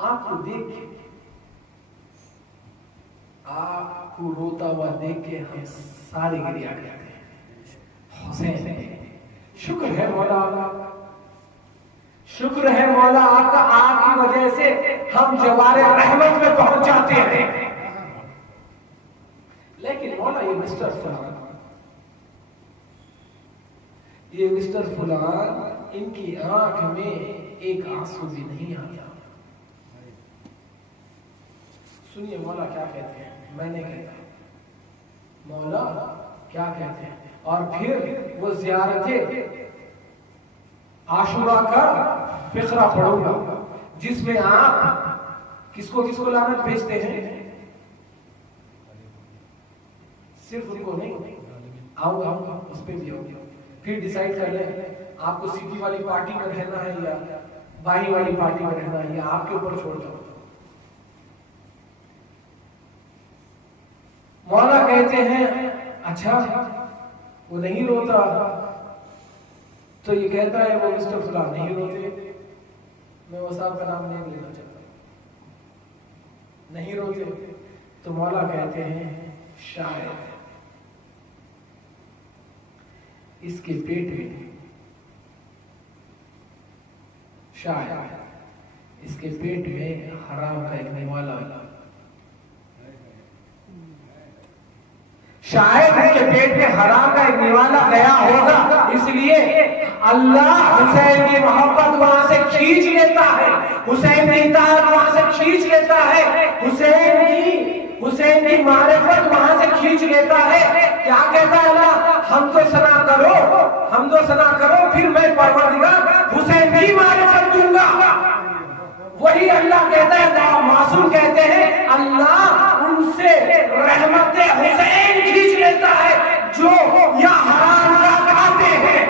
आपको देख के, आपको रोता हुआ देख के हम सारे गिरिया करते हैं। हुसैन, शुक्र है मौला, शुक्र है मौला आपका, आपकी वजह से हम जवारे रहमत में पहुंच जाते हैं। लेकिन मौला ये मिस्टर फुलान इनकी आंख में एक आंसू भी नहीं आता। सुनिए मौला क्या कहते हैं, मैंने कहता मौला क्या कहते हैं। और फिर वो ज़ियारते आशुरा का फिक्रा पढ़ूंगा, जिसमें आप किसको किसको लानत भेजते हैं? सिर्फ उनको नहीं, आऊंगा उस पर भी आऊंगा। फिर डिसाइड कर लें आपको सीधी वाली पार्टी में रहना है या बाई वाली पार्टी में रहना है, या आपके ऊपर छोड़ दो। मौला कहते हैं अच्छा वो नहीं रोता, तो ये कहता है वो मिस्टर फलान नहीं रोते, मैं वो साहब का नाम नहीं लेना चाहता, नहीं रोते। तो मौला कहते हैं शायद इसके पेट में शायद इसके पेट में हराम का एक निवाला, शायद इसके पेट में हराम का एक निवाला गया होगा, इसलिए अल्लाह हुसैन की मोहब्बत वहां से खींच लेता है, हुसैन की इताअत वहां से खींच लेता है, हुसैन की मारिफत वहां से खींच लेता है। क्या कहता है अल्लाह? हम तो सना करो, फिर मैं परवरदिगार हुसैन की मारिफत दूंगा। वही अल्लाह कहता है, मासूम कहते हैं अल्लाह उनसे रहमत हुसैन खींच लेता है, जो या हराम का खाते हैं,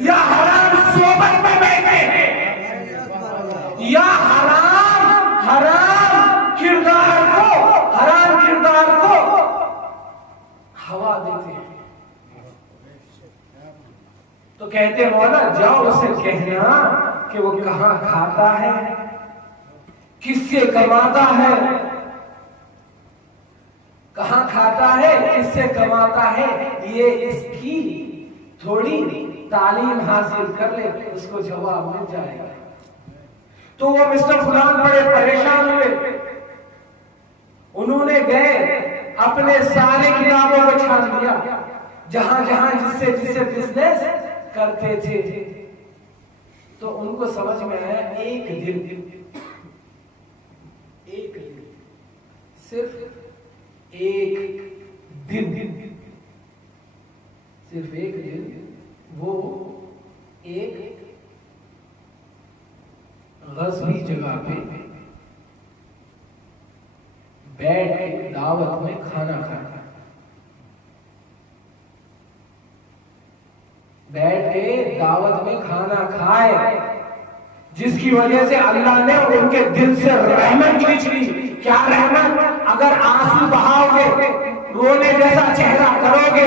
या हराम सोबत में बैठे हैं, या हराम किरदार को हवा देते हैं। तो कहते हैं मौला जाओ उसे कहना कि वो कहां खाता है, किससे कमाता है, कहां खाता है, किससे कमाता है, ये इसकी थोड़ी तालीम हासिल कर ले, उसको जवाब मिल जाएगा। तो वो मिस्टर फुलान बड़े परेशान हुए, उन्होंने गए अपने सारे किताबों को छान लिया, जहां जहां जिससे बिजनेस करते थे। तो उनको समझ में आया एक दिन, सिर्फ एक दिन वो एक गज़बी जगह पे बैठ के दावत में खाना खाया, बैठ के दावत में खाना खाए, जिसकी वजह से अल्लाह ने उनके दिल से रहमत खींच ली। क्या रहमत? अगर आंसू बहाओगे, रोने जैसा चेहरा करोगे,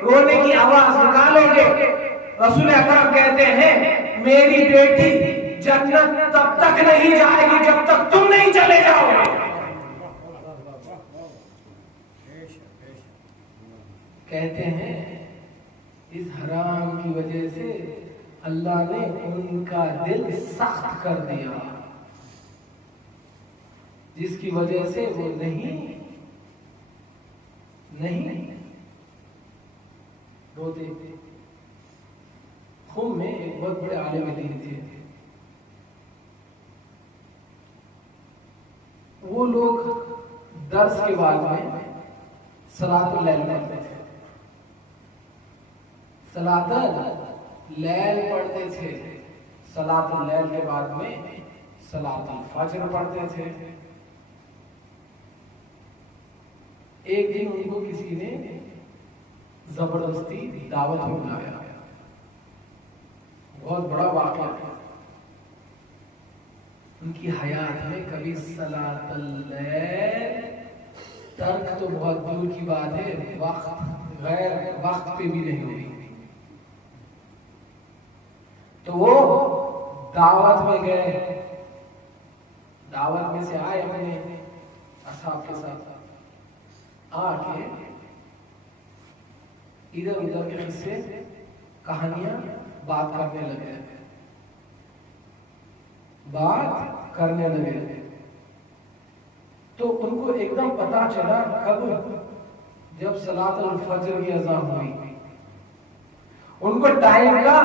रोने की आवाज निकालोगे, रसूल अकरम कहते हैं मेरी बेटी जन्नत तब तक नहीं जाएगी जब तक तुम नहीं चले जाओगे। कहते हैं इस हराम की वजह से अल्लाह ने उनका दिल सख्त कर दिया, जिसकी वजह से वो नहीं रोते थे। खुम में एक बहुत बड़े आलिम दीन थे, वो लोग दर्स के बाद में सलातुल लैल पढ़ते थे, सलातुल लैल पढ़ते थे, सलातुल लैल के बाद में सलातुल फज्र पढ़ते थे। एक दिन उनको किसी ने जबरदस्ती दावत में बुलाया, बहुत बड़ा वाक़या है उनकी हयात में। कभी सलातुल लैल तर्क तो बहुत दूर की बात है, गैर वक्त पे भी नहीं हुई। तो वो दावत में गए, दावत में से आए अपने असहाब के साथ, आके इधर उधर के किस्से कहानियां बात करने लगे। तो उनको एकदम पता चला कब, जब सलातुल फज्र की अज़ान हुई, उनको टाइम का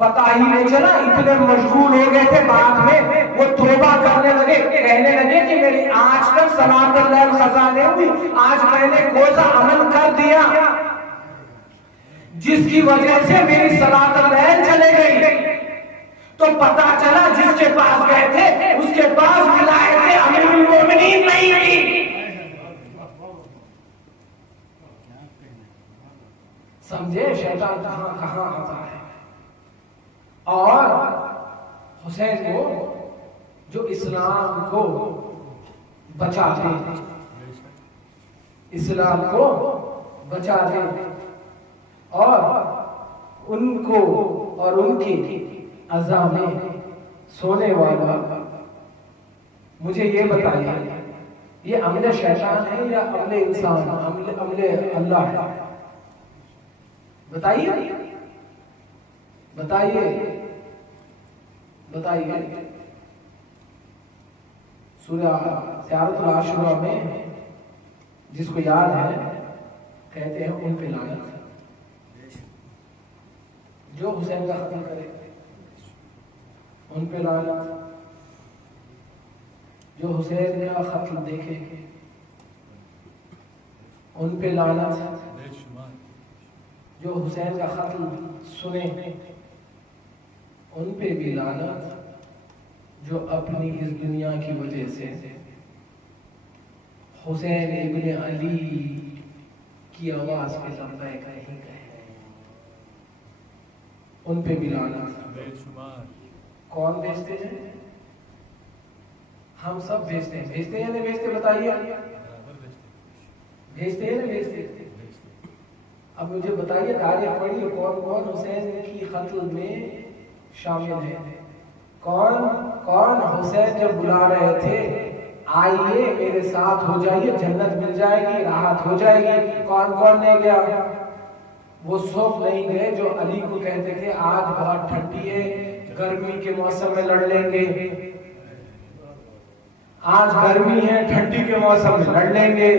पता ही नहीं चला, इतने मशगूल हो गए थे बात में। वो तौबा करने लगे, कहने लगे कि मेरी आज तक सलातुल लैल क़ज़ा नहीं हुई, आज मैंने कोई सा अमल कर दिया जिसकी वजह से मेरी सलातुल लैल चले गई। तो पता चला जिसके पास गए थे उसके पास विलायत अमीरुल मोमिनीन नहीं थी। समझे शैतान कहां कहां आता है। और हुसैन को जो इस्लाम को बचाते, इस्लाम को बचाते और उनको और उनकी अज़ा में सोने वाला, मुझे ये बताइए ये अमले शैतान है या अमले इंसान, अमले अल्लाह है? बताइए बताइए बताइए। सूरह सियारतुल आशुरा में जिसको याद है कहते हैं उन पे लानत जो हुसैन का कत्ल करे, उन पे लानत जो हुसैन का कत्ल देखे, उन पे लानत जो हुसैन का कत्ल सुने, उन पे भी लानत जो अपनी इस दुनिया की वजह से हुसैन इब्ने अली की आवाज पे लब्बैक नहीं कहे, उन पे भी लानत। कौन भेजते हैं? हम सब भेजते हैं। भेजते हैं या नहीं भेजते? बताइए। भेजते हैं ना भेजते? अब मुझे बताइए, तारीख पढ़िए, कौन कौन हुसैन की कत्ल में शामिल है? कौन कौन हुसैन जब बुला रहे थे आइए मेरे साथ हो जाइए, जन्नत मिल जाएगी, राहत हो जाएगी, कौन कौन नहीं गया? वो सब नहीं गए जो अली को कहते थे आज बहुत ठंडी है, गर्मी के मौसम में लड़ लेंगे, आज गर्मी है ठंडी के मौसम में लड़ लेंगे,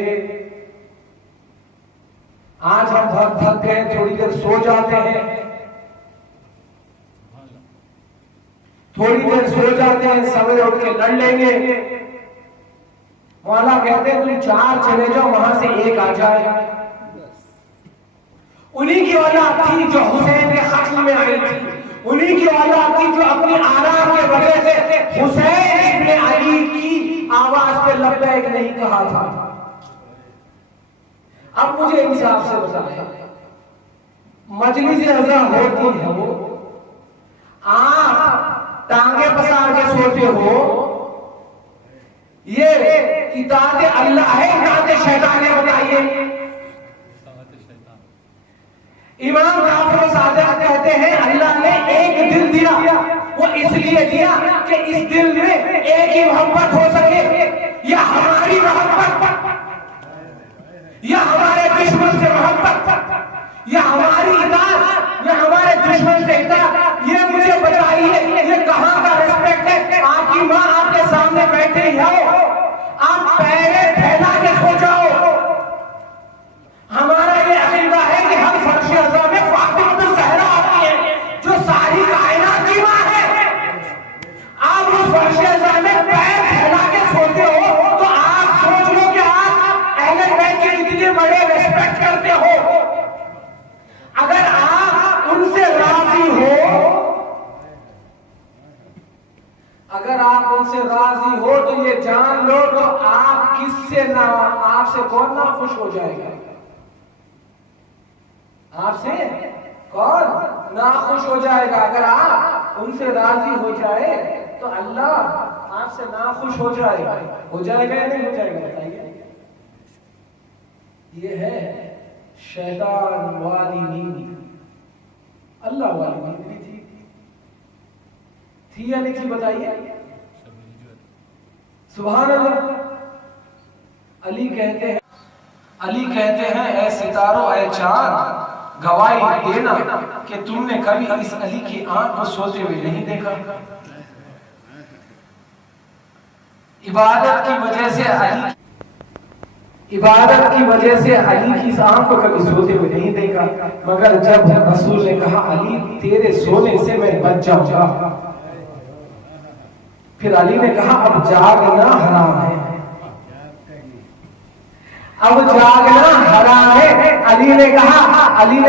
आज हम बहुत थक गए थोड़ी देर सो जाते हैं, थोड़ी देर सो जाते हैं, सवेरे उठ के लड़ लेंगे। मौला कहते हैं तुम 4 चले जाओ, वहां से 1 आ जाए। उन्हीं की औलाद थी जो हुसैन के कत्ल में आई थी, उन्हीं की औलाद थी जो अपनी आराम के वजह से हुसैन इब्ने अली की आवाज पे लब्बैक नहीं कहा था। अब मुझे इंसाफ से बताएं, मजलिस अज़ा होती है वो, आप टांगे पसार के सोते हो, ये इताअत अल्लाह है इताअत शैतान है? बताइए। इमाम जाफर सादिक कहते हैं अल्लाह ने एक दिल दिया, वो इसलिए दिया कि इस दिल में एक ही मोहब्बत हो सके, या हमारी मोहब्बत, या हमारे दुश्मन से मोहब्बत, या हमारी इताअत, या हमारे दुश्मन से इताअत। ये मुझे बताइए, ये कहां का रिस्पेक्ट है? आपकी माँ आपके सामने बैठे ही हो, आप पैरे फैला के सो जाओ। हमारा ये अकीदा है कि हम फर्श अज़ा में फातिमा ज़हरा आती है जो सारी कायनात की माँ है। आप उस फर्श अज़ा में पैर फैला के सोते हो तो आप सोच लो कि आप अहले बैत के इतने बड़े रिस्पेक्ट करते हो। अगर आप उनसे राजी हो, अगर आप उनसे राजी हो तो ये जान लो तो आप किससे ना, आपसे कौन ना खुश हो जाएगा? आपसे कौन नाखुश हो जाएगा? अगर आप उनसे राजी हो जाए तो अल्लाह आपसे नाखुश हो जाएगा। हो जाएगा या नहीं हो जाएगा? बताइए। ये है शैतान वाली नींद। अल्लाह वाली नींद भी थी या नहीं थी? बताइए। सुभान अल्लाह। अली कहते हैं ऐ सितारों ऐ चांद, गवाही देना कि तुमने कभी इस अली की आंख को सोते हुए नहीं देखा। इबादत की वजह से अली की इस आंख को कभी सोते हुए नहीं देखा, मगर जब रसूल ने कहा अली तेरे सोने से मैं बच जाऊंगा, फिर अली ने कहा अब जागना हराम है, अब जागना हराम है। अली ने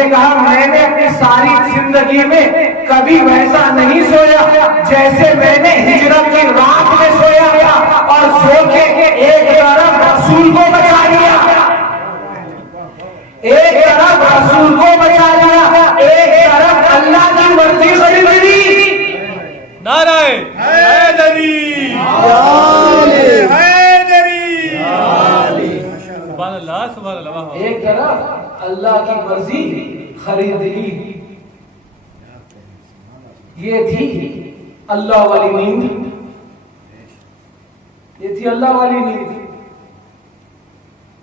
कहा मैंने अपनी सारी जिंदगी में कभी वैसा नहीं सोया जैसे मैंने हिजरत की रात में सोया था, और सो के एक तरफ रसूल को बचा लिया, एक तरफ रसूल को बचा लिया, एक तरफ अल्लाह की मर्जी बड़ी बड़ी। नाराए हैदरी, सुभान अल्लाह। एक तरफ अल्लाह की मर्जी खरीद ली, ये थी अल्लाह वाली नींद, ये थी अल्लाह वाली नींद।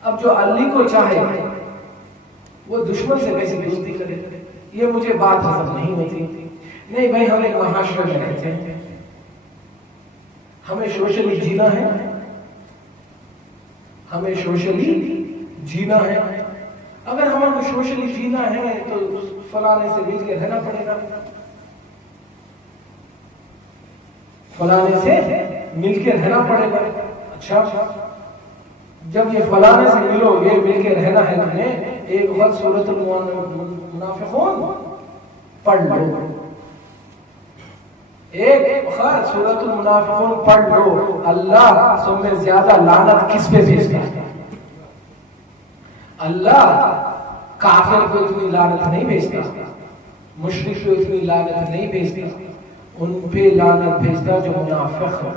अब जो अली को चाहे वो दुश्मन से कैसे दोस्ती करे? ये मुझे बात हजम नहीं होती। नहीं भाई, हम एक महाशय में रहते हैं, हमें सोशली जीना है, हमें सोशली जीना है। अगर हमें सोशली जीना है तो फलाने से मिल के रहना पड़ेगा, फलाने से मिल के रहना पड़ेगा। अच्छा, जब ये फलाने से मिलोगे, मिल के रहना है तुम्हें, एक वक्त सूरतुल मुनाफिकून पढ़ लो, एक वक्त सूरतुल मुनाफिकून पढ़ लो। अल्लाह सबसे ज्यादा लानत किस पे भेजता है? अल्लाह काफिर को इतनी लानत नहीं भेजता, मुशरिक को इतनी लानत नहीं भेजता, उन पे लानत भेजता जो मुनाफिक हो,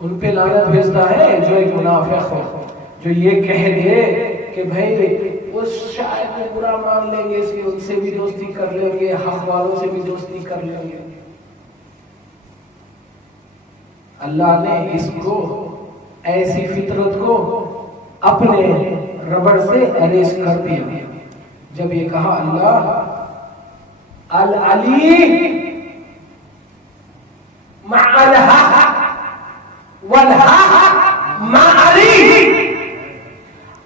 उन पे लानत भेजता है जो एक मुनाफिक हो, जो ये कह दे कि भाई वो शायद वो बुरा मान लेंगे, इसलिए उनसे भी दोस्ती कर लेंगे, हक वालों से भी दोस्ती कर लेंगे। अल्लाह ने इसको, ऐसी फितरत को अपने रबड़ से अरेस्ट कर दिया जब ये कहा अल्लाह अल अली मअल हक वल हक मअली।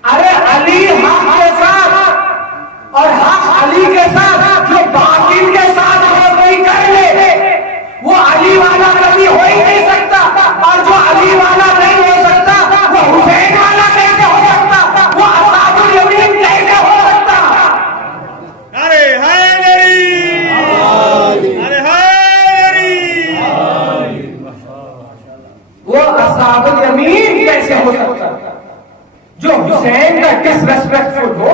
अरे अली हक के साथ और हक अली के साथ, जो बातिल के साथ दोस्ती कर ले वो अली वाला कभी हो ही नहीं सकता, और जो अली वाला नहीं हो सकता वो हुसैन वाला कैसे हो सकता, वो असहाबुल यमीन कैसे हो सकता? अरे हैदरी, अरे हैदरी, वो असहाबुल यमीन कैसे हो सकता? जो हुसैन का डिसरेस्पेक्टफुल हो,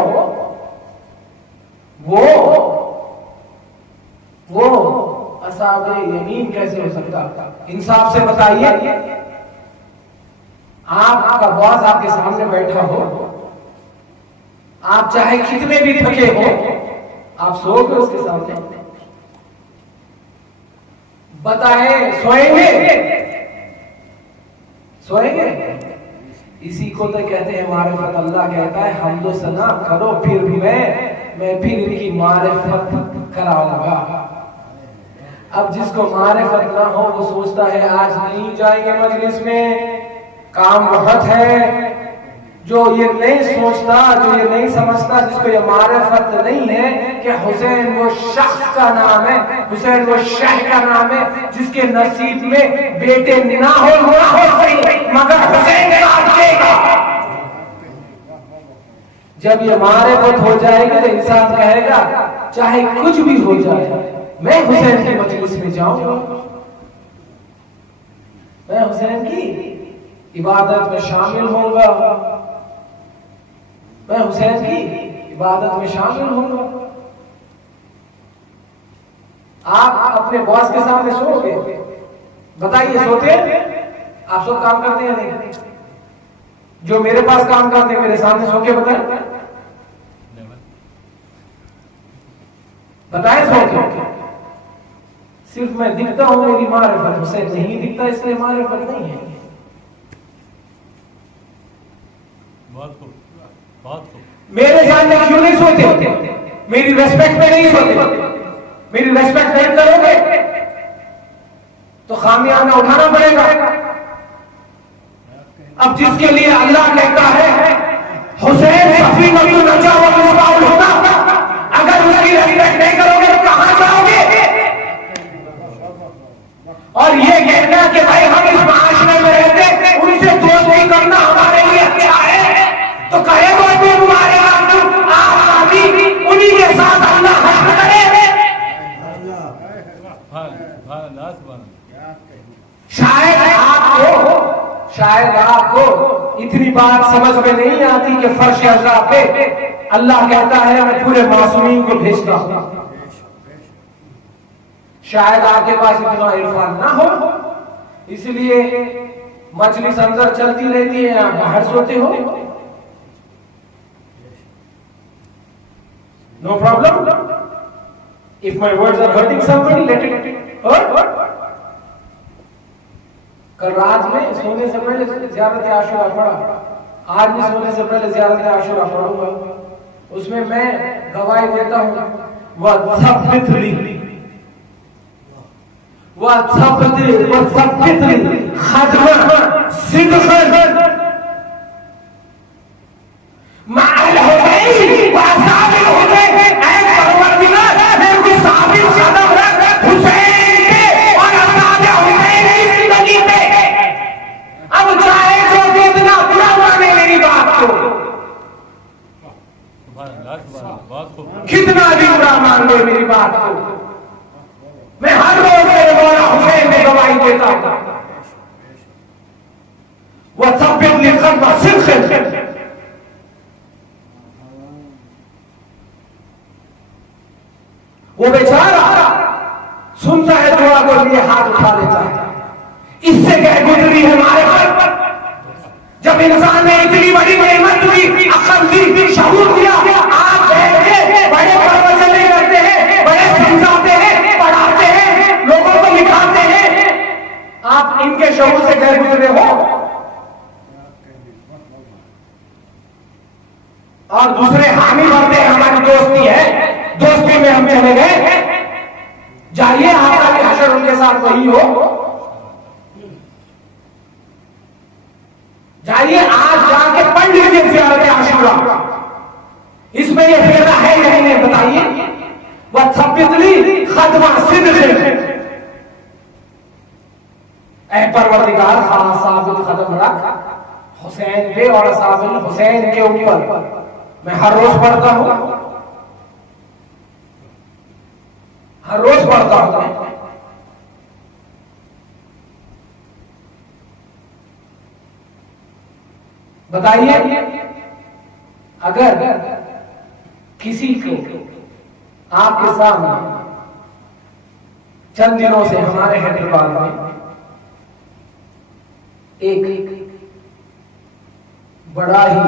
वो असहाबुल यमीन कैसे हो सकता? इंसाफ से बताइए, आपका बॉस आपके सामने बैठा हो, आप चाहे कितने भी थके हो, आप सोओगे उसके सामने? बताएं, सोएंगे? सोएंगे? इसी को तो कहते हैं मारिफत। अल्लाह कहता है हमदो सना करो फिर भी मैं फिर इनकी मारिफत कराऊंगा। अब जिसको मारिफत ना हो वो सोचता है आज नहीं जाएंगे मजलिस में, काम बहुत है। जो ये नहीं सोचता, जो ये नहीं समझता, जिसको ये मारिफत नहीं है कि हुसैन वो शख्स का नाम है, हुसैन वो शह का नाम है, जिसके नसीब में बेटे ना हो सही मगर हुसैन साथ देगा। जब ये मारिफत हो जाएगी तो इंसान कहेगा चाहे कुछ भी हो जाए मैं हुसैन की मजलिस में जाऊंगा, मैं हुसैन की इबादत में शामिल होऊंगा, मैं हुसैन की इबादत में शामिल होऊंगा। आप अपने बॉस के सामने सोओगे? बताइए, सोते हैं? आप सब काम करते हैं नहीं? जो मेरे पास काम करते हैं मेरे सामने सो के बताएं, बताएं सो के? सिर्फ मैं दिखता हूं मेरी मारिफत, हुसैन नहीं दिखता इसलिए मारिफत नहीं है। मेरे सामने क्यों नहीं सोते? मेरी रेस्पेक्ट में नहीं सोते? मेरी रेस्पेक्ट नहीं करोगे तो खामियाजा उठाना पड़ेगा। अब जिसके लिए अल्लाह कहता है हुसैन सफीनतुन नजा व मिसबाहुल हुदा, अगर उसकी रेस्पेक्ट नहीं करोगे तो कहां जाओगे? और ये कहना कि भाई हम इस माशरे में रहते, उनसे दोस्ती करना हमारे लिए अच्छा है, तो कहे तो तुम्हारे आप उन्हीं के साथ अल्लाह हश्र करे। शायद आपको इतनी बात समझ में नहीं आती कि फर्श अज़ा पे अल्लाह कहता है मैं पूरे मासूमीन को भेजता हूं। शायद आपके पास इतना इरफान ना हो, इसलिए मजलिस अंदर चलती रहती है, आप बाहर सोते हो। No problem. If my words are hurting somebody, let it hurt. कल रात में सोने से पहले ज़ियारत आशुरा पढ़ा, आज भी सोने से पहले ज़ियारत आशुरा पढ़ूंगा। उसमें मैं गवाही देता हूं वथब्बितली खदमा सिद्क़न मअल हुसैन व असहाबिल हुसैन। ऐ परवरदिगार, मेरे को साबित कदम रख हुसैन पे और असहाबे हुसैन की जिंदगी पे। अब चाहे जो कितना बुरा माने मेरी बात को, कितना भी बुरा मान ले मेरी बात को, मैं हर रोज मेरे मौला हुसैन में गवाही देता हूं। वह सब्बित लिखा सिद्क़न, वो बेचारा सुनता है दुआ को लिए हाथ उठा लेता है। इससे गए गुजरी हमारे पर, जब इंसान ने इतनी बड़ी नेमत दी, अक्ल दी, शऊर दिया, आप बैठे बड़े प्रवचन करते हैं, बड़े समझाते हैं, पढ़ाते हैं, लोगों को लिखाते हैं, आप इनके शऊर से गए गुजरे हो और दूसरे हामी भरते हैं हमारी दोस्ती है, दोस्ती में हम चले गए। जाइए आपका भी हशर उनके साथ वही हो। जाइए आज जाके पढ़ लीजिए ज़ियारत आशूरा, इसमें ये फेरा है या नहीं बताइए। वह सब्बितली खदमा सिद्क़न, ऐ परवरदिगार हाँ साबित कदम रख हुसैन पे और असहाबुल हुसैन के ऊपर। मैं हर रोज पढ़ता हूं, हर रोज पढ़ता हूं। बताइए, अगर किसी को आपके सामने चंद दिनों से हमारे हैदराबाद में एक बड़ा ही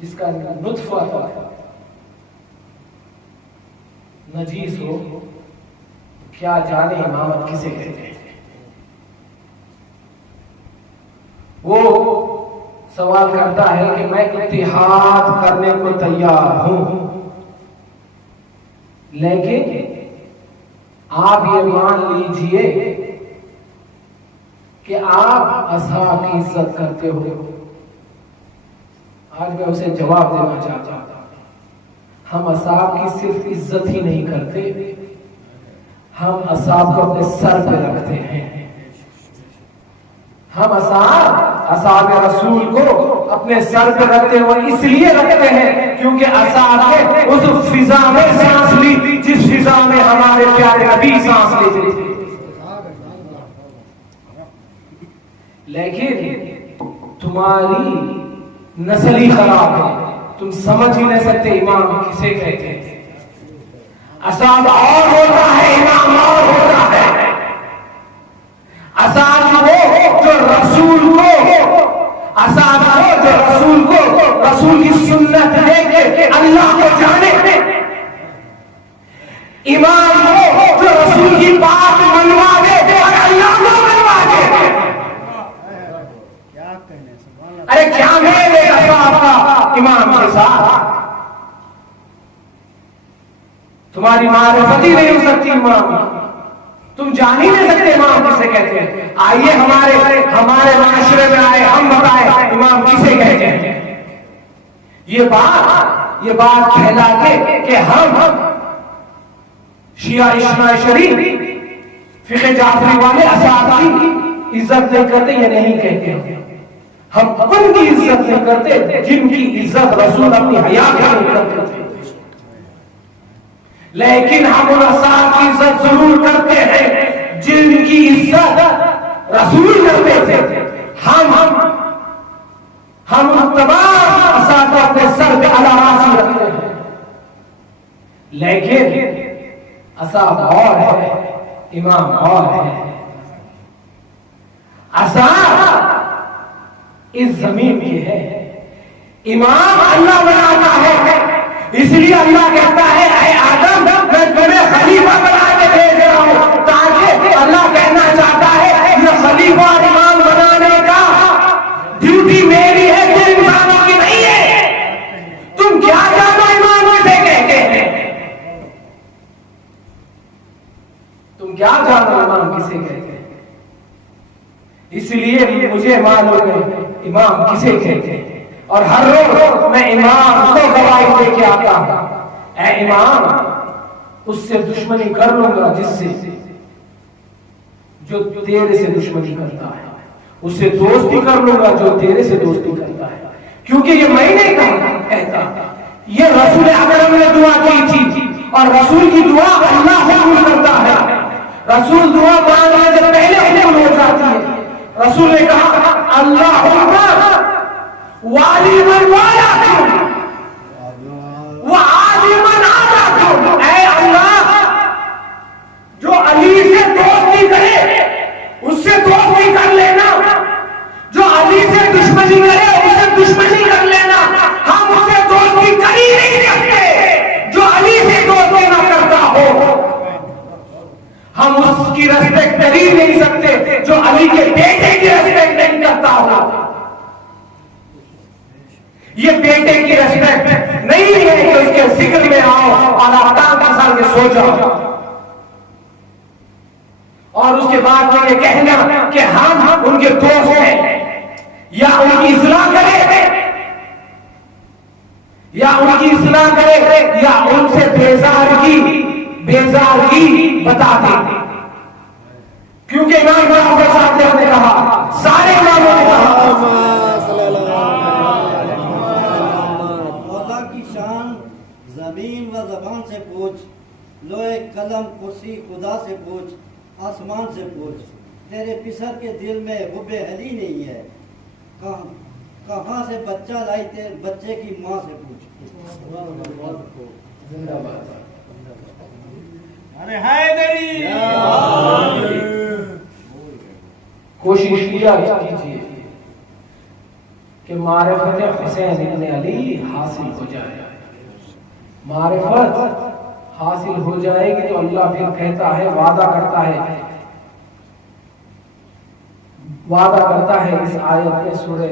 जिसका नुत्फा था नजीस हो, क्या जाने इमामत किसे कहते हैं। वो सवाल करता है कि मैं इत्तिहाद करने को तैयार हूं, लेकिन आप ये मान लीजिए कि आप असहाब की इज्जत करते हो। आज मैं उसे जवाब देना चाहता हूं, हम असहाब की सिर्फ इज्जत ही नहीं करते, हम असहाब को अपने सर पे रखते हैं। हम असहाब रसूल को अपने सर पे रखते हैं, इसलिए रखते हैं क्योंकि असहाब ने उस फिजा में सांस ली जिस फिजा में हमारे प्यारे नबी सांस लेते थे। लेकिन तुम्हारी नस्ल ही खराब है, तुम समझ ही नहीं सकते इमाम किसे कहते हैं। असहाब और होता है, इमाम और होता है। असहाब वो जो रसूल को, असहाब वो जो रसूल को, रसूल की सुन्नत देके अल्लाह को जाने। इमाम वो जो रसूल की बात मनवा दे और अल्लाह को मनवा दे। अरे क्या मेरे असहाब का इमाम के साथ तुम्हारी मारिफत ही नहीं हो सकती। इमाम तुम जान ही नहीं सकते इमाम किसे कहते हैं। आइए हमारे माशरे में आए, हम बताए इमाम किसे कहते हैं। ये बात फैला के कि हम शिया इस्ना शरीफ फिक़े जाफरी वाले असहाब की इज्जत नहीं करते, ये नहीं कहते। हम उनकी इज्जत नहीं करते जिनकी इज्जत रसूल अपनी हयात में नहीं करते थे, लेकिन हम उन असहाब की इज्जत जरूर करते हैं जिनकी इज्जत रसूल करते थे। हम उन तमाम असहाब को अपने सर पे अलारासी रखते हैं, लेकिन असहाब और है, इमाम और है। असहाब इस जमीन के है, इमाम अल्लाह बनाता है। इसलिए अल्लाह कहता है ऐ आदम मैं तुम्हें खलीफा बना के भेज रहा हूं, ताकि अल्लाह कहना चाहता है ये खलीफा और इमाम बनाने का ड्यूटी मेरी है कि क्या जानो इमाम किसे कहते हैं, इसलिए मुझे मालूम है इमाम किसे कहते हैं। और हर रोज मैं इमाम को गवाही दे के आता हूं, ऐ इमाम उससे दुश्मनी कर लूंगा जिससे जो तेरे से दुश्मनी करता है, उससे दोस्ती कर लूंगा जो तेरे से दोस्ती करता है। क्योंकि ये मैं नहीं कहता, ये रसूल अकरम ने दुआ की थी और रसूल की दुआ अल्लाह कबूल करता है। रसूल दुआ मांगने से पहले कबूल हो जाती है। रसूल ने कहा अल्लाहुम्मा वाली मन वालाकुम व आदि मन आदाकुम, ऐ अल्लाह जो अली से दोस्ती करे उससे दोस्ती कर लेना, जो अली से दुश्मनी करे उससे दुश्मनी कर लेना। हम उससे दोस्ती कर ही नहीं सकते जो अली से दोस्ती ना करता हो, हम उसकी रेस्पेक्ट कर ही नहीं सकते जो अली के बेटे की रेस्पेक्ट नहीं करता हो। ये बेटे की रेस्पेक्ट नहीं है कि उसके जिक्र में आओ और आप साल के सो जाओ और उसके बाद में ये कहना कि हम उनके दोस्त हैं या उनकी इस्लाह करें या उनसे बेजारगी बता दें। क्योंकि इमाम जाफर साहब ने कहा, सारे इमामों ने कहा मौला की शान जमीन व जबान से पूछ, लोहे कलम कुर्सी खुदा से पूछ, आसमान से पूछ, तेरे पिसर के दिल में हुब्बे हली नहीं है, कहां से बच्चा लाई तेरे बच्चे की माँ से पूछ। अरे हैदरी कोशिश किया कीजिए कि मारिफत हुसैन इब्न अली हासिल हो जाए। मारिफत हासिल हो जाएगी तो अल्लाह फिर कहता है, वादा करता है इस आयत में सूरह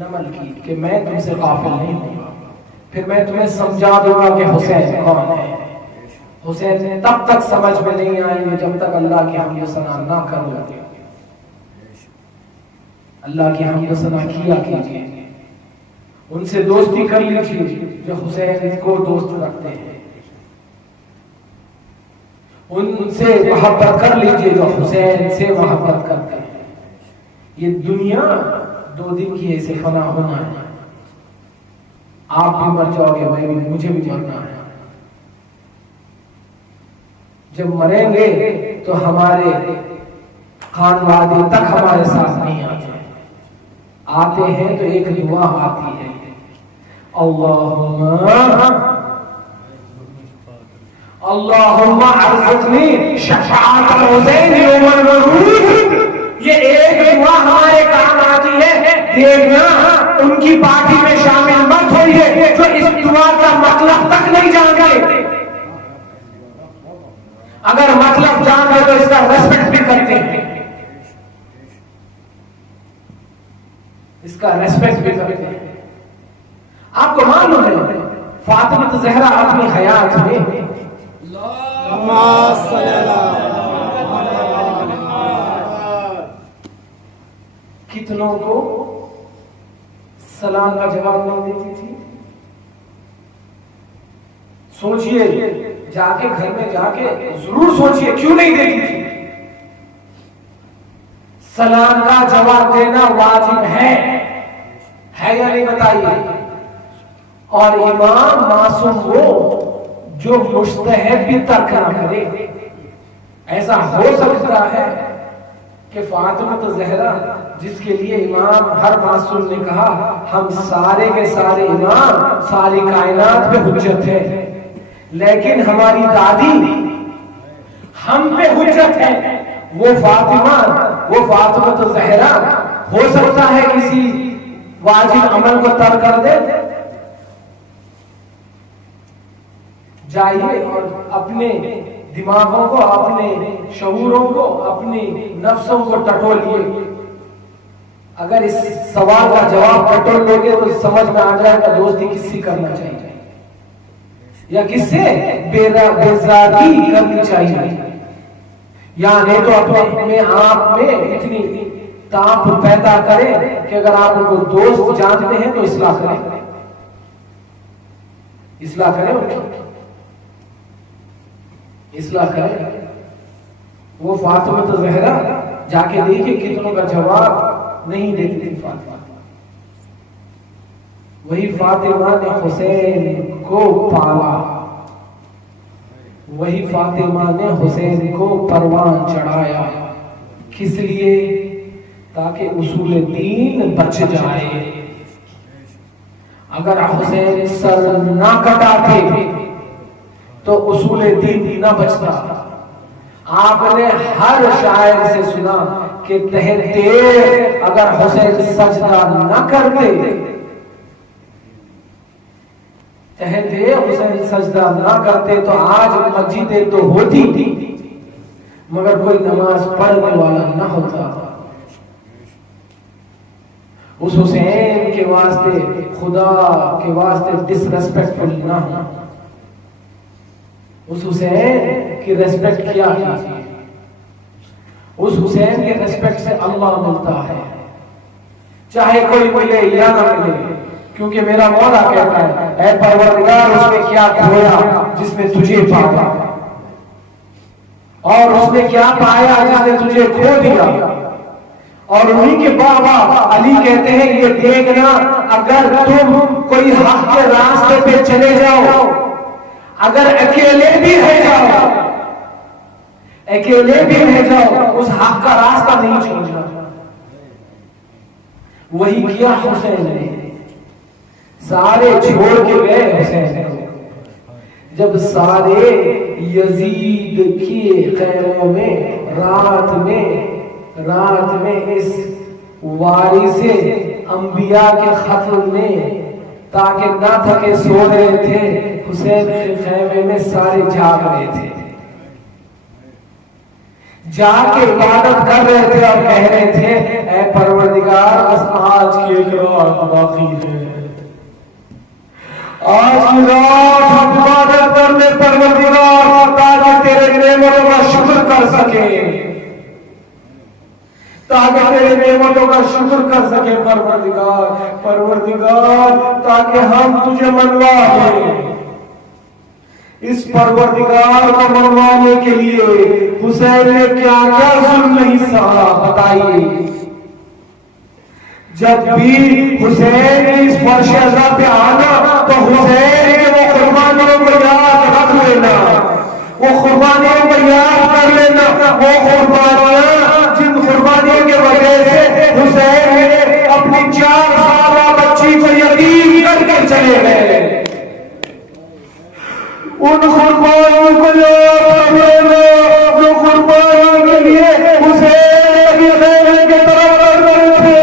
नमल की कि मैं तुमसे गाफिल नहीं हूँ, फिर मैं तुम्हें समझा दूंगा कि हुसैन कौन है। हुसैन तब तक समझ में नहीं आएंगे जब तक अल्लाह की हमद सना ना करो। अल्लाह की हमद सना किया कीजिए, उनसे दोस्ती कर लीजिए जो हुसैन को दोस्त रखते हैं, उनसे मोहब्बत कर लीजिए जो हुसैन से मोहब्बत करते हैं। ये दुनिया 2 दिन की ऐसे फना होना है, आप भी मर जाओगे, मैं भी, मुझे भी मरना है। जब मरेंगे तो हमारे खानवादी तक हमारे साथ नहीं आते हैं तो एक दुआ आती है, अल्लाहुम्मा अर्ज़ुक़नी शफ़ाअत हुसैन यौमल वरूद। ये एक दुआ हमारे काम आती है। देखना उनकी पार्टी में शामिल मत होइए जो इस दुआ का मतलब तक नहीं जानते। अगर मतलब जान गए तो इसका रेस्पेक्ट भी करते हैं, इसका रेस्पेक्ट भी करते हैं। आपको मालूम है फातिमा ज़हरा अपनी हयात में कितनों को सलाम का जवाब नहीं देती थी। सोचिए, जाके घर में जाके जरूर सोचिए क्यों नहीं देती थी। सलाम का जवाब देना वाजिब है या नहीं बताइए। और इमाम मासूम वो जो मुस्तहब भी तर्क ना करे। ऐसा हो सकता है कि फातिमा ज़हरा जिसके लिए इमाम हर मासूम ने कहा हम सारे के सारे इमाम सारी कायनात पे हुज्जत है, लेकिन हमारी दादी हम पे हुज्जत है, वो फातिमा तो ज़हरा हो सकता है किसी वाजिब अमल को तर्क कर दे। जाइए और अपने दिमागों को, अपने शऊरों को, अपनी नफ्सों को टटोलिए। अगर इस सवाल का जवाब टटोल लोगे तो समझ में आ जाएगा दोस्ती किससे करना चाहिए या किससे बेजारगी करनी चाहिए। यानी तो अपने आप में इतनी ताप पैदा करें कि अगर आप उनको दोस्त जानते हैं तो इस्लाह करें, इस्लाह करें उनकी, इस्लाह करें। वो फातिमा तो ज़हरा जाके देखिए कितनों का जवाब नहीं देती थी फातिमा। वही फातिमा ने हुसैन को पाला, वही फातिमा ने हुसैन को परवान चढ़ाया। किस लिए? ताकि उसूल दीन बच जाए। अगर हुसैन सर ना कटाते तो उसूल दीन ना बचता। आपने हर शायर से सुना कि तहते अगर हुसैन सजदा ना करते, तहते हुसैन सजदा ना करते तो आज मस्जिदें तो होती थी मगर कोई नमाज पढ़ने वाला ना होता। उस हुसैन के वास्ते, खुदा के वास्ते डिसरेस्पेक्टफुल ना हो। उस हुसैन की रेस्पेक्ट किया कीजिए। उस हुसैन के रेस्पेक्ट से अल्लाह मिलता है, चाहे कोई मिले या ना मिले। क्योंकि मेरा मौला कहता है, ऐ परवरदिगार उसने क्या खोया जिसमें तुझे पाया, और उसने क्या पाया जिसने तुझे खो दिया। और उन्हीं के बाबा अली कहते हैं, ये देखना अगर तुम कोई हक के रास्ते पे चले जाओ, अगर अकेले भी रह जाओ, अकेले भी रह जाओ, उस हक का रास्ता नहीं छोड़ना। वही किया हुसैन ने, सारे छोड़ के गए हुसैन को। जब सारे यजीद के खैमों में रात में इस वारिसे अंबिया के खत्म में ताकि ना थके सो रहे थे, हुसैन के खैमे में सारे जाग रहे थे, जाके इबादत कर रहे थे और कह रहे थे, ऐ परवरदिगार बस आज की एक रात बाकी है, आज की रात हम इबादत करने परवरदिगार ताकि तेरे नेमतों का शुक्र कर सके, ताकि तेरे नेमतों का शुक्र कर सके परवरदिगार, ताकि हम तुझे मनवा दें। इस परवरदिगार को मनवाने के लिए हुसैन ने क्या क्या जुल्म नहीं सहा बताइए। जब भी हुसैन इस फर्श अज़ा पे आना तो हुसैन के वो कुर्बानियों को याद रख लेना, वो कुर्बानियों को याद कर लेना, वो कुर्बानियां जिन कुर्बानियों की वजह से हुसैन ने अपनी 4 साल बच्ची को यतीम करके चले गए, उन कुर्बानियों को याद कर लेना जो कुर्बानियों के लिए हुसैन कभी खैमे की तरफ बढ़ रहे थे,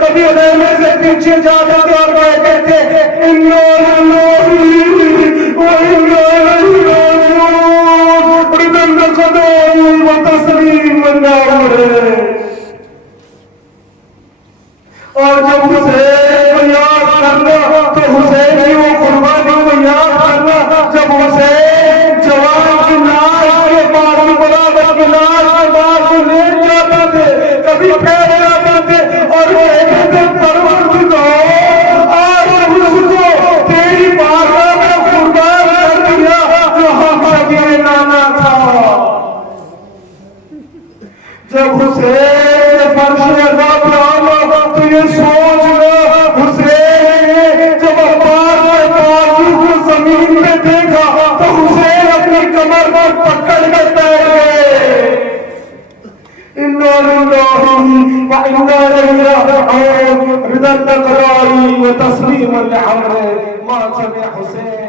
कभी खैमे से पीछे जाते थे और कहते थे इन्ना लिल्लाहि व इन्ना इलैहि राजिऊन, रिदन क़दाई व तस्लीमन अमरे। और जब हुसैन को याद करना तो हुसैन की वो कुर्बानी को याद करना, जब हुसैन जवान की लाश के पास बराबर की लाश के पास ले जाते थे, कभी फैल जाते थे और कहते थे परवरदिगार आज उसको तेरी बारगाह में कुर्बान कर दिया जो हम शबीर नाना था। जब हुसैन फर्श अज़ा पे आना तो ये सोचना, हुसैन जब अब्बास के बाजू को जमीन पे देखा तो हुसैन अपनी कमर पर पकड़ कर बैठ गए। इन्ना लिल्लाहि व इन्ना इलैहि राजिऊन, रिदन क़दाई व तस्लीमन अमरे। मां हुसैन